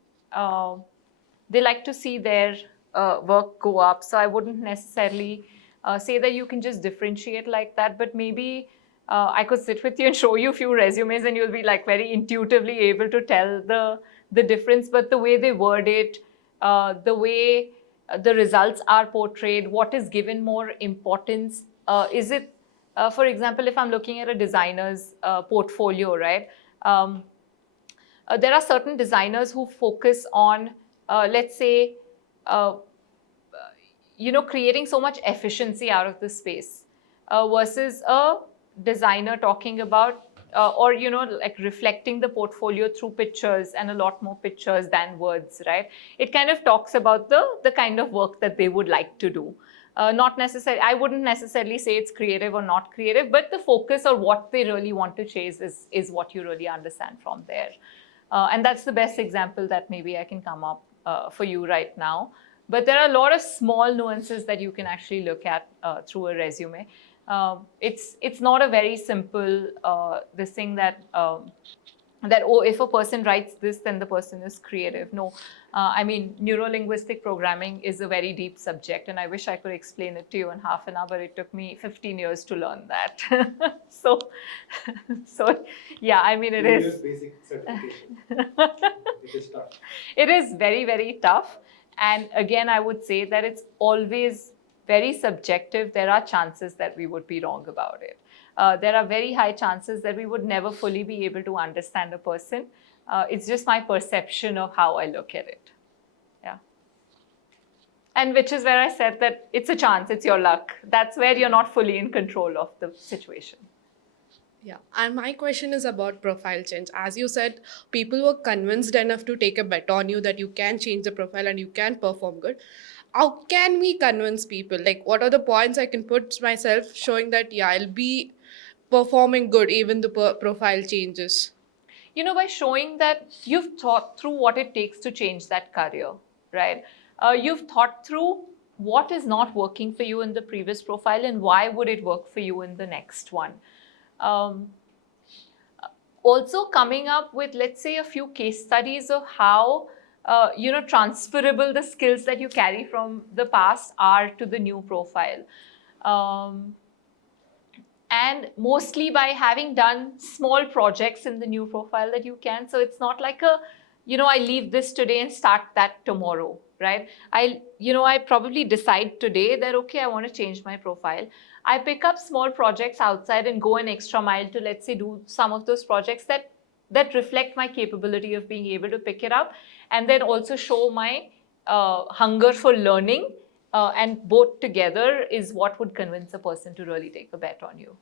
their work go up. So I wouldn't necessarily say that you can just differentiate like that, but maybe I could sit with you and show you a few resumes and you'll be like very intuitively able to tell the difference. But the way they word it, the way the results are portrayed, what is given more importance, is it, for example, if I'm looking at a designer's portfolio, right? There are certain designers who focus on, let's say, creating so much efficiency out of the space versus a designer talking about, or, like reflecting the portfolio through pictures and a lot more pictures than words, right? It kind of talks about the kind of work that they would like to do. Not necessarily, I wouldn't necessarily say it's creative or not creative, but the focus or what they really want to chase is what you really understand from there. And that's the best example that maybe I can come up for you right now. But there are a lot of small nuances that you can actually look at through a resume. It's not a very simple this thing that if a person writes this, then the person is creative. No, I mean, neuro-linguistic programming is a very deep subject, and I wish I could explain it to you in half an hour, but it took me 15 years to learn that. so yeah, I mean, it is basic certification. It is tough. It is very, very tough. And again, I would say that it's always very subjective. There are chances that we would be wrong about it. There are very high chances that we would never fully be able to understand a person. It's just my perception of how I look at it. Yeah. And which is where I said that it's a chance, it's your luck. That's where you're not fully in control of the situation. Yeah, and my question is about profile change. As you said, people were convinced enough to take a bet on you that you can change the profile and you can perform good. How can we convince people? Like, what are the points I can put myself showing that, yeah, I'll be performing good even the profile changes? By showing that you've thought through what it takes to change that career, right? You've thought through what is not working for you in the previous profile and why would it work for you in the next one. Also coming up with, let's say, a few case studies of how, transferable the skills that you carry from the past are to the new profile. And mostly by having done small projects in the new profile that you can. So it's not like I leave this today and start that tomorrow, right? I probably decide today that, okay, I want to change my profile. I pick up small projects outside and go an extra mile to, let's say, do some of those projects that reflect my capability of being able to pick it up, and then also show my hunger for learning. And both together is what would convince a person to really take a bet on you.